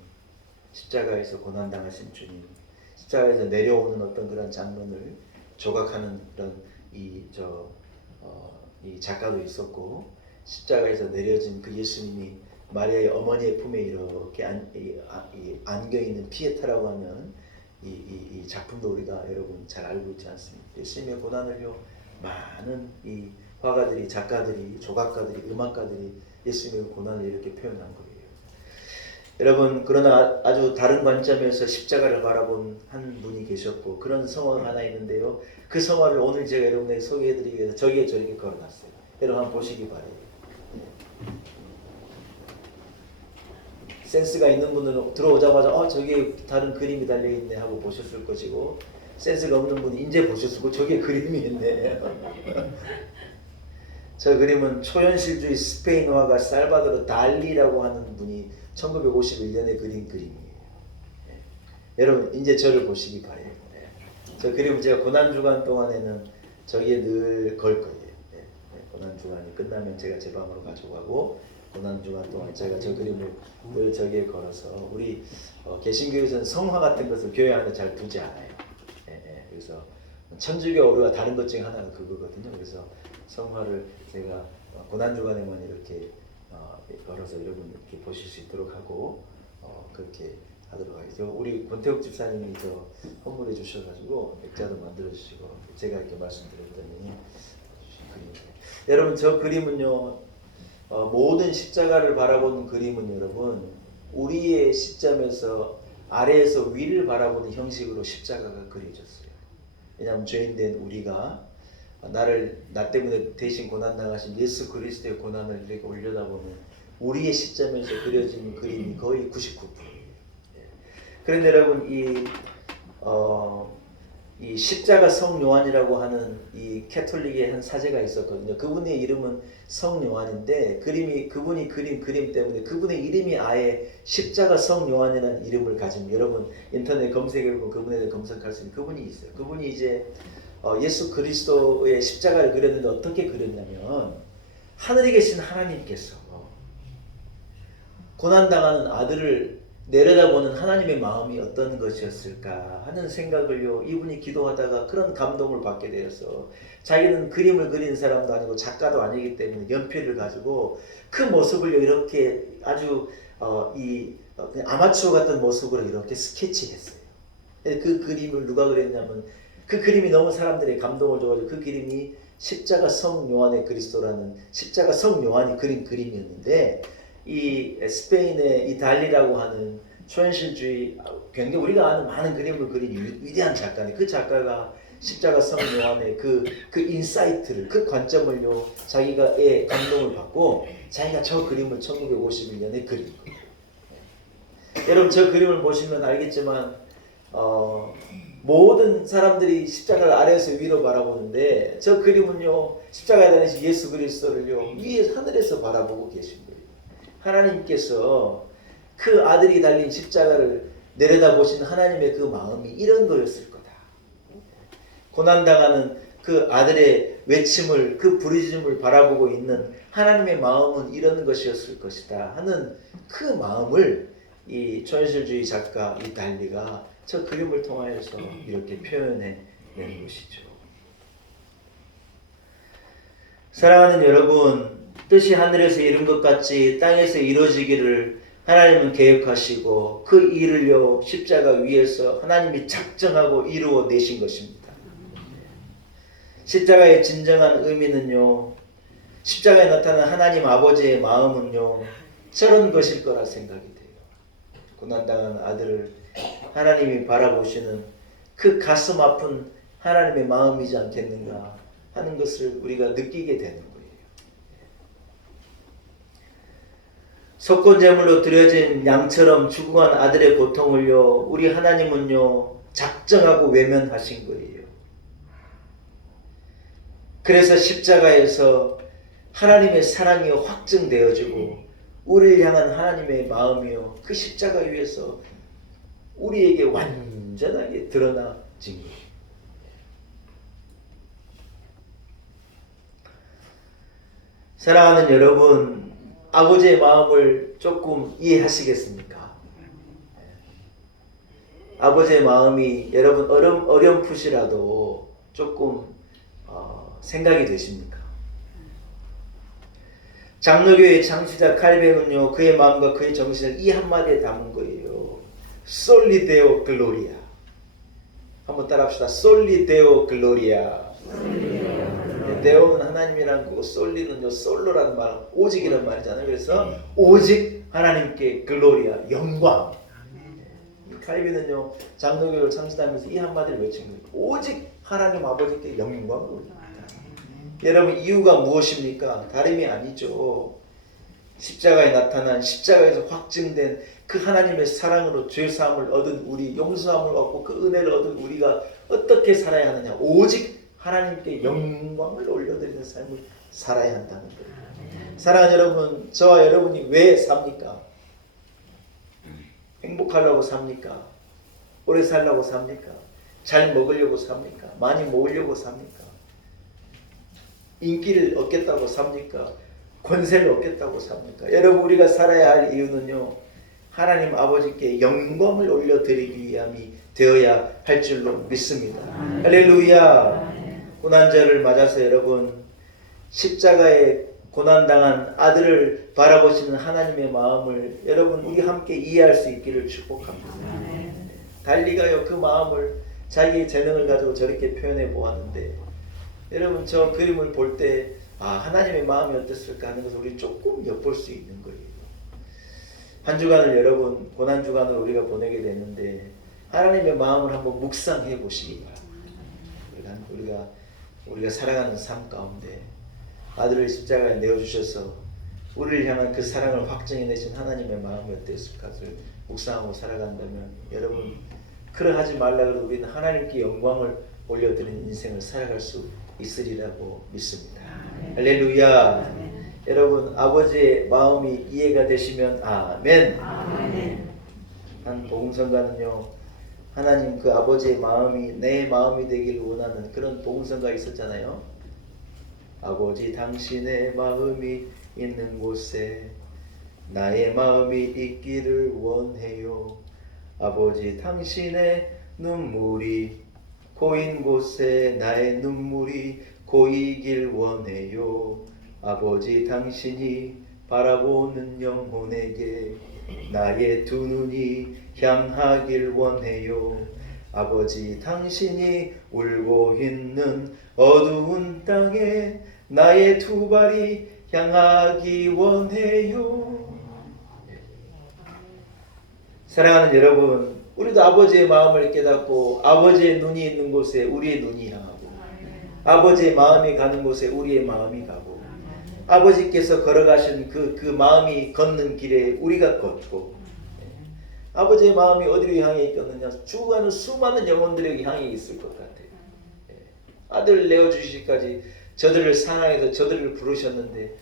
십자가에서 고난당하신 주님, 십자가에서 내려오는 어떤 그런 장면을 조각하는 그런 이 작가도 있었고 십자가에서 내려진 그 예수님이 마리아의 어머니의 품에 이렇게 안겨있는 피에타라고 하는 이 작품도 우리가 여러분 잘 알고 있지 않습니까? 예수님의 고난을요 많은 이 화가들이, 작가들이, 조각가들이, 음악가들이 예수님의 고난을 이렇게 표현한 거예요. 여러분 그러나 아주 다른 관점에서 십자가를 바라본 한 분이 계셨고 그런 성화가 하나 있는데요. 그 성화를 오늘 제가 여러분에게 소개해드리기 위해서 저기에 저렇게 걸어놨어요. 여러분 한번 보시기 바래요. 센스가 있는 분들은 들어오자마자 저기에 다른 그림이 달려있네 하고 보셨을 것이고 센스가 없는 분이 이제 보셨을 거고 저기에 그림이 있네. 저 그림은 초현실주의 스페인 화가 살바도르 달리라고 하는 분이 1951년에 그린 그림이에요. 여러분 이제 저를 보시기 바래요. 저 그림은 제가 고난주간 동안에는 저기에 늘 걸 거예요. 고난주간이 끝나면 제가 제 방으로 가져가고 고난주간 동안 제가 저 그림을 늘 저기에 걸어서 우리 개신교에서는 성화 같은 것을 교회 안에 잘 두지 않아요. 그래서 천주교 우리가 다른 것 중에 하나가 그거거든요. 그래서 성화를 제가 고난주간에만 이렇게 걸어서 여러분 이렇게 보실 수 있도록 하고 그렇게 하도록 하겠습니다. 우리 권태욱 집사님이 저 선물해 주셔가지고 액자도 만들어 주시고 제가 이렇게 말씀드렸더니 그림이에요. 여러분 저 그림은요 모든 십자가를 바라보는 그림은 여러분 우리의 시점에서 아래에서 위를 바라보는 형식으로 십자가가 그려졌어요. 왜냐하면 죄인된 우리가 나 때문에 대신 고난당하신 예수 그리스도의 고난을 이렇게 올려다보면 우리의 시점에서 그려진 그림이 거의 99%예요. 그런데 여러분 이 십자가 성 요한이라고 하는 이 캐톨릭의 한 사제가 있었거든요. 그분의 이름은 성 요한인데 그분이 그린 그림 때문에 그분의 이름이 아예 십자가 성 요한이라는 이름을 가진, 여러분 인터넷 검색해보면 그분에 대해 검색할 수 있는 그분이 있어요. 그분이 이제 예수 그리스도의 십자가를 그렸는데 어떻게 그렸냐면, 하늘에 계신 하나님께서 고난당하는 아들을 내려다보는 하나님의 마음이 어떤 것이었을까 하는 생각을요, 이분이 기도하다가 그런 감동을 받게 되어서, 자기는 그림을 그리는 사람도 아니고 작가도 아니기 때문에 연필을 가지고 그 모습을요 이렇게 아주 그냥 아마추어 같은 모습으로 이렇게 스케치했어요. 그 그림을 누가 그렸냐면, 그 그림이 너무 사람들의 감동을 줘가지고 그 그림이 십자가 성 요한의 그리스도라는 십자가 성 요한이 그린 그림이었는데, 이 스페인의 이 달리라고 하는 초현실주의, 굉장히 우리가 아는 많은 그림을 그린 위대한 작가인데, 그 작가가 십자가 성 요한의 그 인사이트를, 그 관점을요 자기가 감동을 받고 자기가 저 그림을 1951년에 그린 거예요. 여러분 저 그림을 보시면 알겠지만 모든 사람들이 십자가를 아래에서 위로 바라보는데, 저 그림은요 십자가에 달리신 예수 그리스도를요 위에 하늘에서 바라보고 계신 거예요. 하나님께서 그 아들이 달린 십자가를 내려다보신 하나님의 그 마음이 이런 거였을 거다. 고난당하는 그 아들의 외침을, 그 부르짖음을 바라보고 있는 하나님의 마음은 이런 것이었을 것이다 하는 그 마음을 이 초현실주의 작가 이 달리가 저 그림을 통하여서 이렇게 표현해 낸 것이죠. 사랑하는 여러분, 뜻이 하늘에서 이룬 것 같이 땅에서 이루어지기를 하나님은 계획하시고 그 일을요 십자가 위에서 하나님이 작정하고 이루어 내신 것입니다. 십자가의 진정한 의미는요, 십자가에 나타난 하나님 아버지의 마음은요 저런 것일 거라 생각이 돼요. 고난당한 아들을 하나님이 바라보시는 그 가슴 아픈 하나님의 마음이지 않겠는가 하는 것을 우리가 느끼게 되는 거예요. 속건제물로 드려진 양처럼 죽어간 아들의 고통을요 우리 하나님은요 작정하고 외면하신 거예요. 그래서 십자가에서 하나님의 사랑이 확증되어지고 우리를 향한 하나님의 마음이요 그 십자가 위에서 우리에게 완전하게 드러나진 거예요. 사랑하는 여러분, 아버지의 마음을 조금 이해하시겠습니까? 아버지의 마음이 여러분 어렴풋이라도 조금 생각이 되십니까? 장로교의 창시자 칼뱅은요 그의 마음과 그의 정신을 이 한마디에 담은 거예요. 솔리 데오 글로리아. 한번 따라합시다. 솔리 데오 글로리아. 데오는 하나님이란 거고, 솔리는요 솔로라는 말, 오직이란 말이잖아요. 그래서 오직 하나님께 글로리아, 영광. 칼빈은요 장로교를 창시하면서 이 한마디를 외친 거예요. 오직 하나님 아버지께 영광을. 여러분 이유가 무엇입니까? 다름이 아니죠. 십자가에 나타난, 십자가에서 확증된 그 하나님의 사랑으로 죄사함을 얻은 우리, 용서함을 얻고 그 은혜를 얻은 우리가 어떻게 살아야 하느냐? 오직 하나님께 영광을 올려드리는 삶을 살아야 한다는 거예요. 사랑하는 여러분, 저와 여러분이 왜 삽니까? 행복하려고 삽니까? 오래 살려고 삽니까? 잘 먹으려고 삽니까? 많이 모으려고 삽니까? 인기를 얻겠다고 삽니까? 권세를 얻겠다고 삽니까? 여러분 우리가 살아야 할 이유는요 하나님 아버지께 영광을 올려드리기 위함이 되어야 할 줄로 믿습니다. 할렐루야. 고난절을 맞아서 여러분 십자가에 고난당한 아들을 바라보시는 하나님의 마음을 여러분 우리 함께 이해할 수 있기를 축복합니다. 달리가요 그 마음을 자기의 재능을 가지고 저렇게 표현해 보았는데, 여러분 저 그림을 볼 때 하나님의 마음이 어땠을까 하는 것을 우리 조금 엿볼 수 있는 거예요. 한 주간을 여러분 고난 주간을 우리가 보내게 되는데 하나님의 마음을 한번 묵상해 보시기 바랍니다. 우리가 살아가는 삶 가운데 아들을 십자가에 내어주셔서 우리를 향한 그 사랑을 확증해내신 하나님의 마음이 어땠을까를 묵상하고 살아간다면 여러분 그러하지 말라 그래도 우리는 하나님께 영광을 올려드리는 인생을 살아갈 수 있으리라고 믿습니다. 할렐루야. 여러분 아버지의 마음이 이해가 되시면 아멘. 한 복음성가는요, 하나님 그 아버지의 마음이 내 마음이 되기를 원하는 그런 복음성가 있었잖아요. 아버지 당신의 마음이 있는 곳에 나의 마음이 있기를 원해요. 아버지 당신의 눈물이 고인 곳에 나의 눈물이 고이길 원해요. 아버지 당신이 바라보는 영혼에게 나의 두 눈이 향하길 원해요. 아버지 당신이 울고 있는 어두운 땅에 나의 두 발이 향하기 원해요. 사랑하는 여러분, 우리도 아버지의 마음을 깨닫고 아버지의 눈이 있는 곳에 우리의 눈이 향하고 아버지의 마음이 가는 곳에 우리의 마음이 가고 아버지께서 걸어가신 그 마음이 걷는 길에 우리가 걷고 아버지의 마음이 어디로 향해 있겠느냐? 죽어가는 수많은 영혼들에게 향해 있을 것 같아요. 아들을 내어주시기까지 저들을 사랑해서 저들을 부르셨는데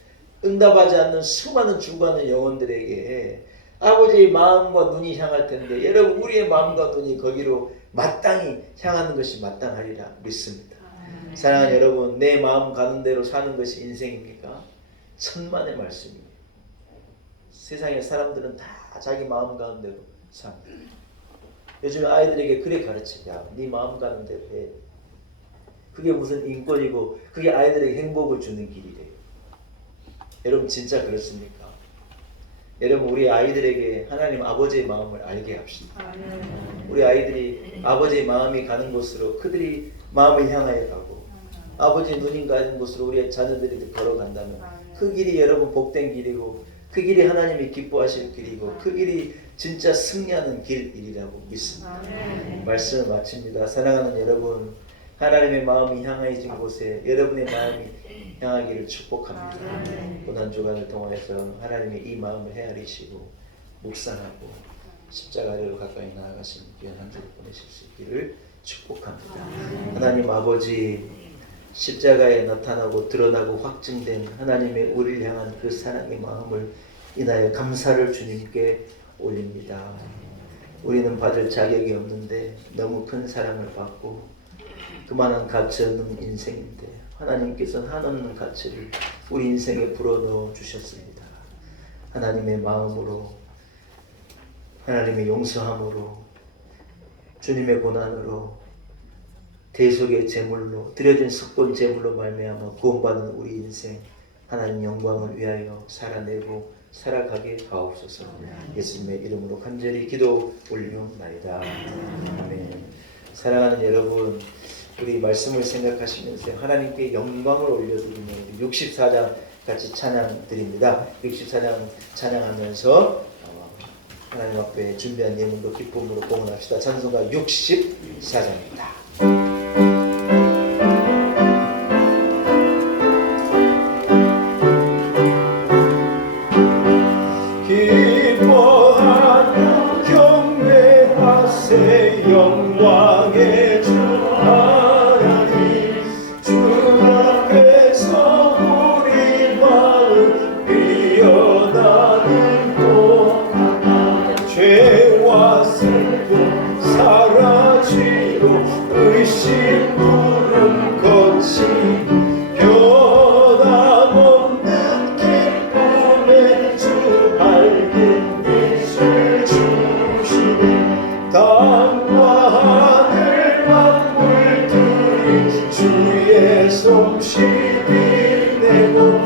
응답하지 않는 수많은 죽어가는 영혼들에게 아버지의 마음과 눈이 향할 텐데 여러분 우리의 마음과 눈이 거기로 마땅히 향하는 것이 마땅하리라 믿습니다. 사랑하는 여러분, 내 마음 가는 대로 사는 것이 인생입니까? 천만의 말씀입니다. 세상의 사람들은 다 자기 마음 가는 대로 삽니다. 요즘 아이들에게 그래 가르쳐. 야, 네 마음 가는 대로 해. 그게 무슨 인권이고 그게 아이들에게 행복을 주는 길이래요. 여러분 진짜 그렇습니까? 여러분 우리 아이들에게 하나님 아버지의 마음을 알게 합시다. 우리 아이들이 아버지의 마음이 가는 곳으로 그들이 마음을 향하여 가고 아버지의 눈이 가는 곳으로 우리의 자녀들이 걸어간다면 그 길이 여러분 복된 길이고 그 길이 하나님이 기뻐하실 길이고 그 길이 진짜 승리하는 길이라고 믿습니다. 말씀을 마칩니다. 사랑하는 여러분, 하나님의 마음이 향해진 곳에 여러분의 마음이 향하기를 축복합니다. 고난 주간을 통해서 하나님의 이 마음을 헤아리시고 묵상하고 십자가 아래로 가까이 나아가시는 귀한 한 주를 보내실 수 있기를 축복합니다. 하나님 아버지, 십자가에 나타나고 드러나고 확증된 하나님의 우리를 향한 그 사랑의 마음을 인하여 감사를 주님께 올립니다. 우리는 받을 자격이 없는데 너무 큰 사랑을 받고 그만한 가치 없는 인생인데 하나님께서는 한없는 가치를 우리 인생에 불어넣어 주셨습니다. 하나님의 마음으로, 하나님의 용서함으로, 주님의 고난으로, 대속의 제물로, 드려진 석권 제물로 말미암아 구원받은 우리 인생 하나님 영광을 위하여 살아내고 살아가게 하옵소서. 예수님의 이름으로 간절히 기도 올리옵나이다. 아멘. 사랑하는 여러분, 우리 말씀을 생각하시면서 하나님께 영광을 올려드리며 64장 같이 찬양 드립니다. 64장 찬양하면서 하나님 앞에 준비한 예물로 기쁨으로 공헌합시다. 찬송가 64장입니다. 기뻐하며 경배하세 영광의 주 하나님, 주 앞에서 우리 마음 피어나는 곳, 죄와 슬픔 사라지고 의심 부름 거치 변함없는 기쁨의 주 알긴 빛을 주시니 땅과 하늘 만물들이 주의 솜씨를 내고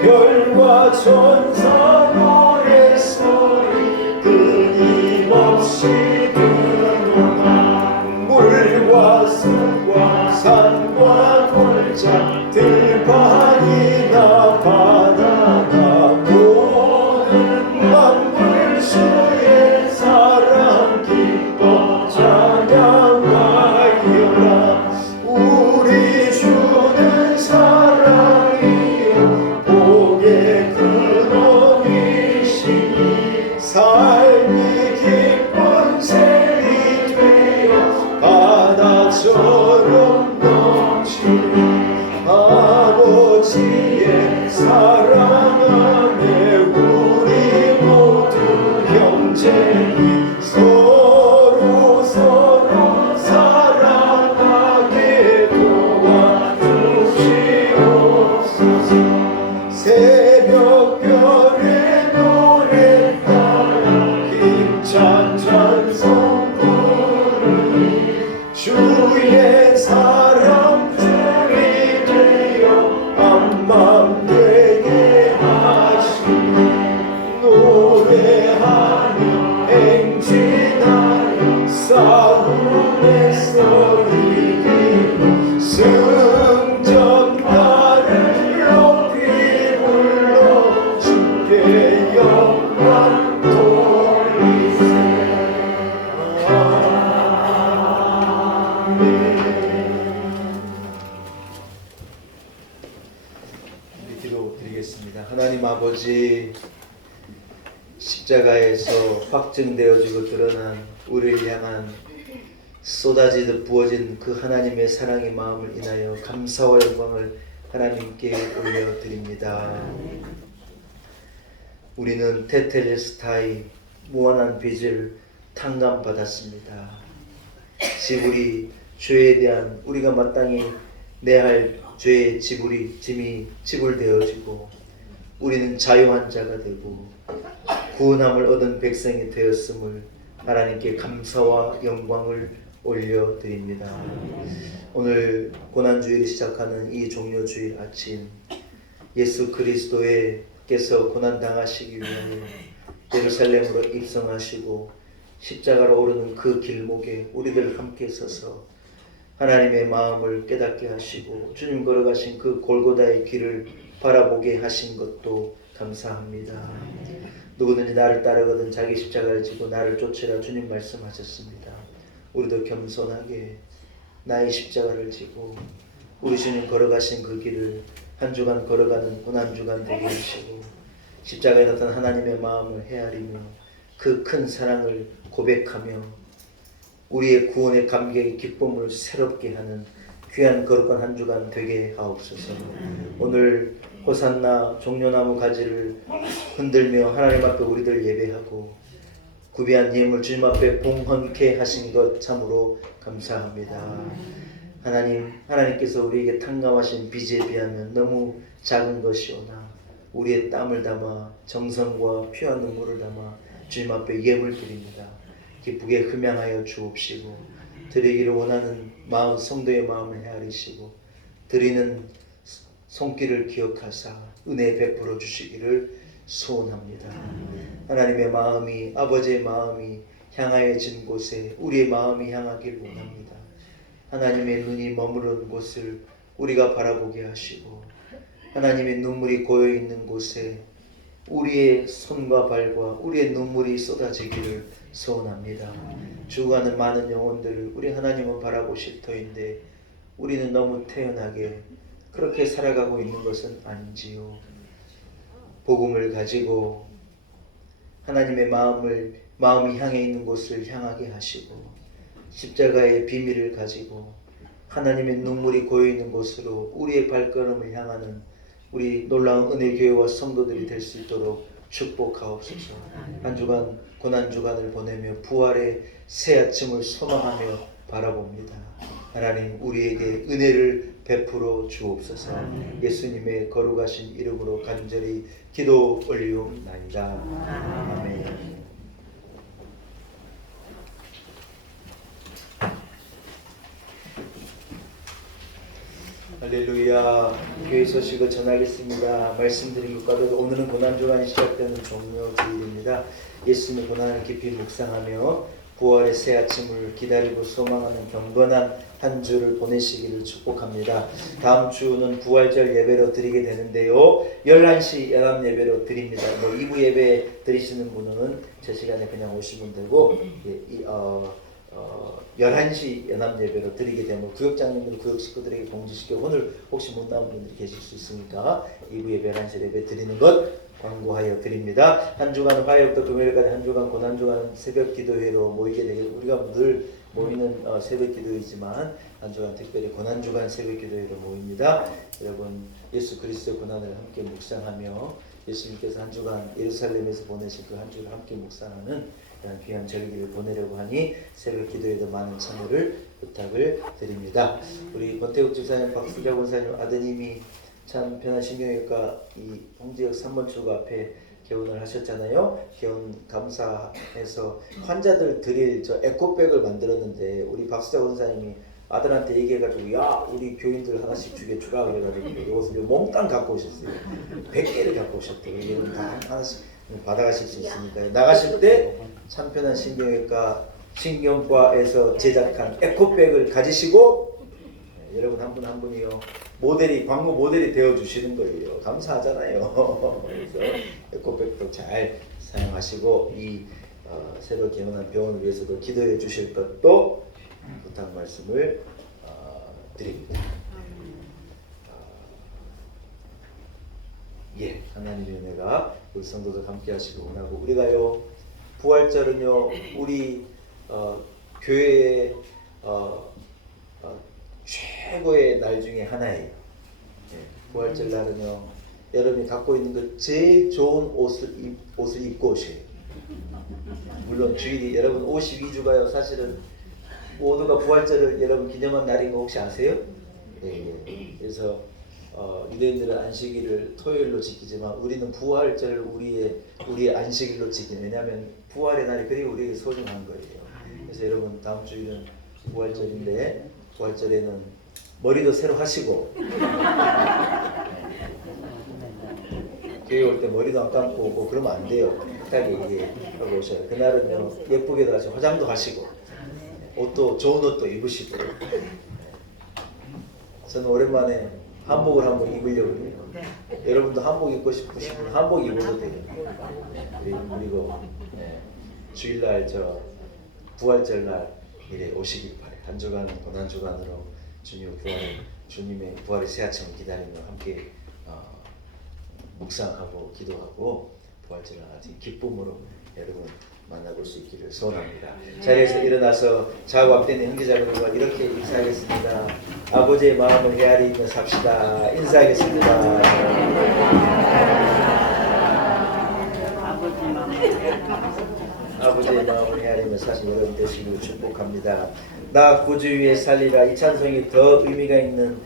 별과 천사 노래소리 끊임없이 들려나 물과 숲과 산과 골짜 들판이나 바다가 모든 만물 주의 사랑 기뻐 찬양하여라. 우리 주는 사랑이요 복의 근원이시니 삶이 기쁜 셈이 되어 바다처럼 넘치는 아버지의 사랑 안에 우리 모두 형제니 서로 사랑하게 도와주시옵소서. 새벽별의 노래 따라 힘찬 찬송 부르니 주의 사랑 줄이 되어 암만 되게 하시니 노래하며 행진하여 싸움에서 이기고 승전가를 높이 불러 주께 영광 돌리세. 우리 기도드리겠습니다. 하나님 아버지, 십자가에서 확증되어지고 드러난 우리를 향한 쏟아지듯 부어진 그 하나님의 사랑의 마음을 인하여 감사와 영광을 하나님께 올려드립니다. 우리는 테텔레스타이 무한한 빚을 탕감받았습니다. 지불이 죄에 대한 우리가 마땅히 내야 할 죄의 짐이 지불되어지고 우리는 자유한 자가 되고 구원함을 얻은 백성이 되었음을 하나님께 감사와 영광을 올려드립니다. 오늘 고난주일이 시작하는 이 종료주일 아침, 예수 그리스도께서 고난당하시기 위해 예루살렘으로 입성하시고 십자가로 오르는 그 길목에 우리들 함께 서서 하나님의 마음을 깨닫게 하시고 주님 걸어가신 그 골고다의 길을 바라보게 하신 것도 감사합니다. 누구든지 나를 따르거든 자기 십자가를 지고 나를 쫓으라 주님 말씀하셨습니다. 우리도 겸손하게 나의 십자가를 지고 우리 주님 걸어가신 그 길을 한 주간 걸어가는 고난주간 되게 하시고 십자가에 나타난 하나님의 마음을 헤아리며 그 큰 사랑을 고백하며 우리의 구원의 감격의 기쁨을 새롭게 하는 귀한 거룩한 한 주간 되게 하옵소서. 오늘 호산나 종려나무 가지를 흔들며 하나님 앞에 우리들 예배하고 구비한 예물 주님 앞에 봉헌케 하신 것 참으로 감사합니다. 하나님께서 우리에게 탕감하신 빚에 비하면 너무 작은 것이오나 우리의 땀을 담아 정성과 피와 눈물을 담아 주님 앞에 예물 드립니다. 기쁘게 흠양하여 주옵시고 드리기를 원하는 마음, 성도의 마음을 헤아리시고 드리는 손길을 기억하사 은혜 베풀어 주시기를 소원합니다. 하나님의 마음이, 아버지의 마음이 향하여진 곳에 우리의 마음이 향하길 원합니다. 하나님의 눈이 머무른 곳을 우리가 바라보게 하시고 하나님의 눈물이 고여있는 곳에 우리의 손과 발과 우리의 눈물이 쏟아지기를 소원합니다. 죽어가는 많은 영혼들을 우리 하나님은 바라보실 터인데 우리는 너무 태연하게 그렇게 살아가고 있는 것은 아닌지요. 복음을 가지고 하나님의 마음이 향해 있는 곳을 향하게 하시고 십자가의 비밀을 가지고 하나님의 눈물이 고여있는 곳으로 우리의 발걸음을 향하는 우리 놀라운 은혜교회와 성도들이 될 수 있도록 축복하옵소서. 한 주간 고난주간을 보내며 부활의 새 아침을 소망하며 바라봅니다. 하나님 우리에게 은혜를 베풀어 주옵소서. 예수님의 거룩하신 이름으로 간절히 기도 올리옵나이다. 아멘. 할렐루야. 교회 소식을 전하겠습니다. 말씀드린 것과도 오늘은 고난주간이 시작되는 종료주일입니다. 예수님의 고난을 깊이 묵상하며 부활의 새 아침을 기다리고 소망하는 경건한 한 주를 보내시기를 축복합니다. 다음 주는 부활절 예배로 드리게 되는데요. 11시 연합 예배로 드립니다. 2부 예배 드리시는 분은 제 시간에 그냥 오시면 되고 11시 연합 예배로 드리게 되면 구역장님들 구역 식구들에게 공지시켜 오늘 혹시 못 나온 분들이 계실 수 있으니까 2부 예배 11시 예배 드리는 것 광고하여 드립니다. 한 주간 화요일부터 금요일까지 한 주간 고난주간 새벽 기도회로 모이게 되길 우리가 늘 모이는 새벽 기도이지만 한 주간 특별히 고난 주간 새벽 기도회로 모입니다. 여러분 예수 그리스도의 고난을 함께 묵상하며 예수님께서 한 주간 예루살렘에서 보내신 그 한 주를 함께 묵상하는 그런 귀한 절기를 보내려고 하니 새벽 기도에도 많은 참여를 부탁을 드립니다. 우리 권태욱 집사님, 박수자 권사님 아드님이 참 편안신경외과 이 홍지역 3번 출구 앞에 개원을 하셨잖아요. 개원 감사해서 환자들 드릴 저 에코백을 만들었는데 우리 박수자 권사님이 아들한테 얘기해가지고 야 우리 교인들 하나씩 주라 그래가지고 이것을 몽땅 갖고 오셨어요. 100개를 갖고 오셨대요. 이건 다 하나씩 받아가실 수 있으니까 나가실 때 참편한 신경과에서 제작한 에코백을 가지시고 여러분 한 분 한 분이요 광고 모델이 되어 주시는 거예요. 감사하잖아요. 그래서 에코백도 잘 사용하시고 이 새로 개원한 병원을 위해서도 기도해 주실 것도 부탁 말씀을 드립니다. 하나님의 은혜가 우리 성도들 함께 하시길 원하고 우리가요 부활절은요 우리 교회의 최고의 날 중에 하나예요. 부활절 날은요 여러분이 갖고 있는 그 제일 좋은 옷을 입고 오셔요. 물론 주일이 여러분 52주가요 사실은 모두가 부활절을 여러분 기념한 날인 거 혹시 아세요? 그래서 유대인들은 안식일을 토요일로 지키지만 우리는 부활절을 우리의 안식일로 지키는 왜냐하면 부활의 날이 그리고 우리에게 소중한 거예요. 그래서 여러분 다음 주일은 부활절인데 부활절에는 머리도 새로 하시고 교회 올 때 머리도 안 감고 오고 그러면 안 돼요. 딱 얘기하고 오셔요. 그날은요 예쁘게도 하시고 화장도 하시고 옷도 좋은 옷도 입으시고 저는 오랜만에 한복을 한번 입으려고 해요. 여러분도 한복 입고 싶으시면 한복 입어도 돼요. 그리고 주일날 저 부활절 날 이래 오시길 바래요. 한 주간 고난 주간으로 주님의 부활의 새아침을 기다리며 함께 묵상하고 기도하고 부활절을 아주 기쁨으로 여러분 만나볼 수 있기를 소원합니다. 자리에서 일어나서 작업된 형제자매들과 이렇게 인사하겠습니다. 아버지의 마음을 헤아리며 삽시다. 인사하겠습니다. 아버지의 마음을 헤아리며 사신 여러분 되시기를 축복합니다. 나 구주 위에 살리라. 이 찬송이 더 의미가 있는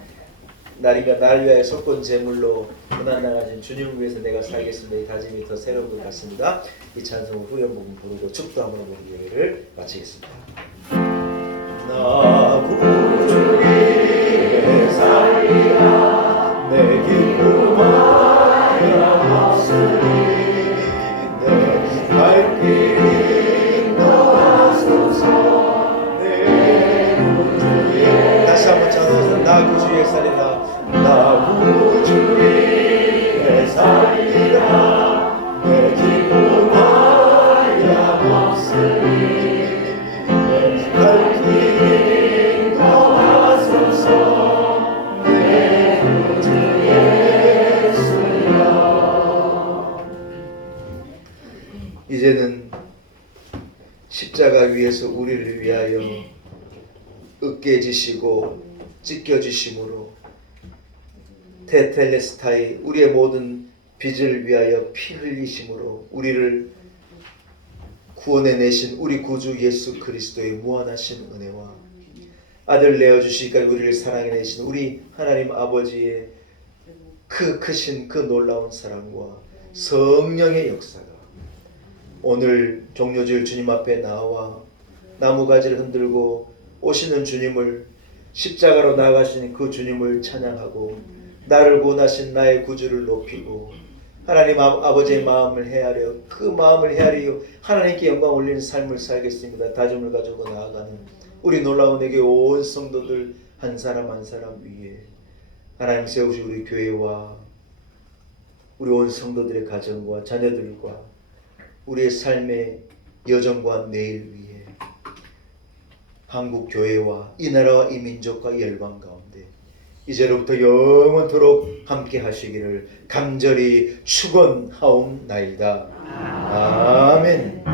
날이가 날 위하여 속건 제물로 고난당하신 주님을 위해서 내가 살겠습니다. 이 다짐이 더 새로운 것 같습니다. 이 찬송 후연 부분 부르고 축도함으로 우리 예배를 마치겠습니다. 나 구주 위에 살리라 내 기쁨 하였으니 내 갈 길 인도하소서 내 구주 위에 다시 한번 찬송해서 나 구주 위에 살리라. 나 구주 위에 살리라 내 기쁨 하였으니 갈 길 인도하소서 내 구주 예수여. 이제는 십자가 위에서 우리를 위하여 으깨지시고 찢겨지심으로 테텔레스타이 우리의 모든 빚을 위하여 피 흘리심으로 우리를 구원해 내신 우리 구주 예수 그리스도의 무한하신 은혜와 아들 내어주시기까지 우리를 사랑해 내신 우리 하나님 아버지의 그 크신 그 놀라운 사랑과 성령의 역사가 오늘 종려주일 주님 앞에 나와 나무가지를 흔들고 오시는 주님을 십자가로 나가신 그 주님을 찬양하고 나를 구원하신 나의 구주를 높이고 하나님 아버지의 마음을 헤아려 그 마음을 헤아려 하나님께 영광 올리는 삶을 살겠습니다. 다짐을 가지고 나아가는 우리 놀라운 에게 온 성도들 한 사람 한 사람 위에 하나님 세우신 우리 교회와 우리 온 성도들의 가정과 자녀들과 우리의 삶의 여정과 내일 위에 한국 교회와 이 나라와 이 민족과 열방 가운데 이제로부터 영원토록 함께 하시기를 간절히 축원하옵나이다. 아멘.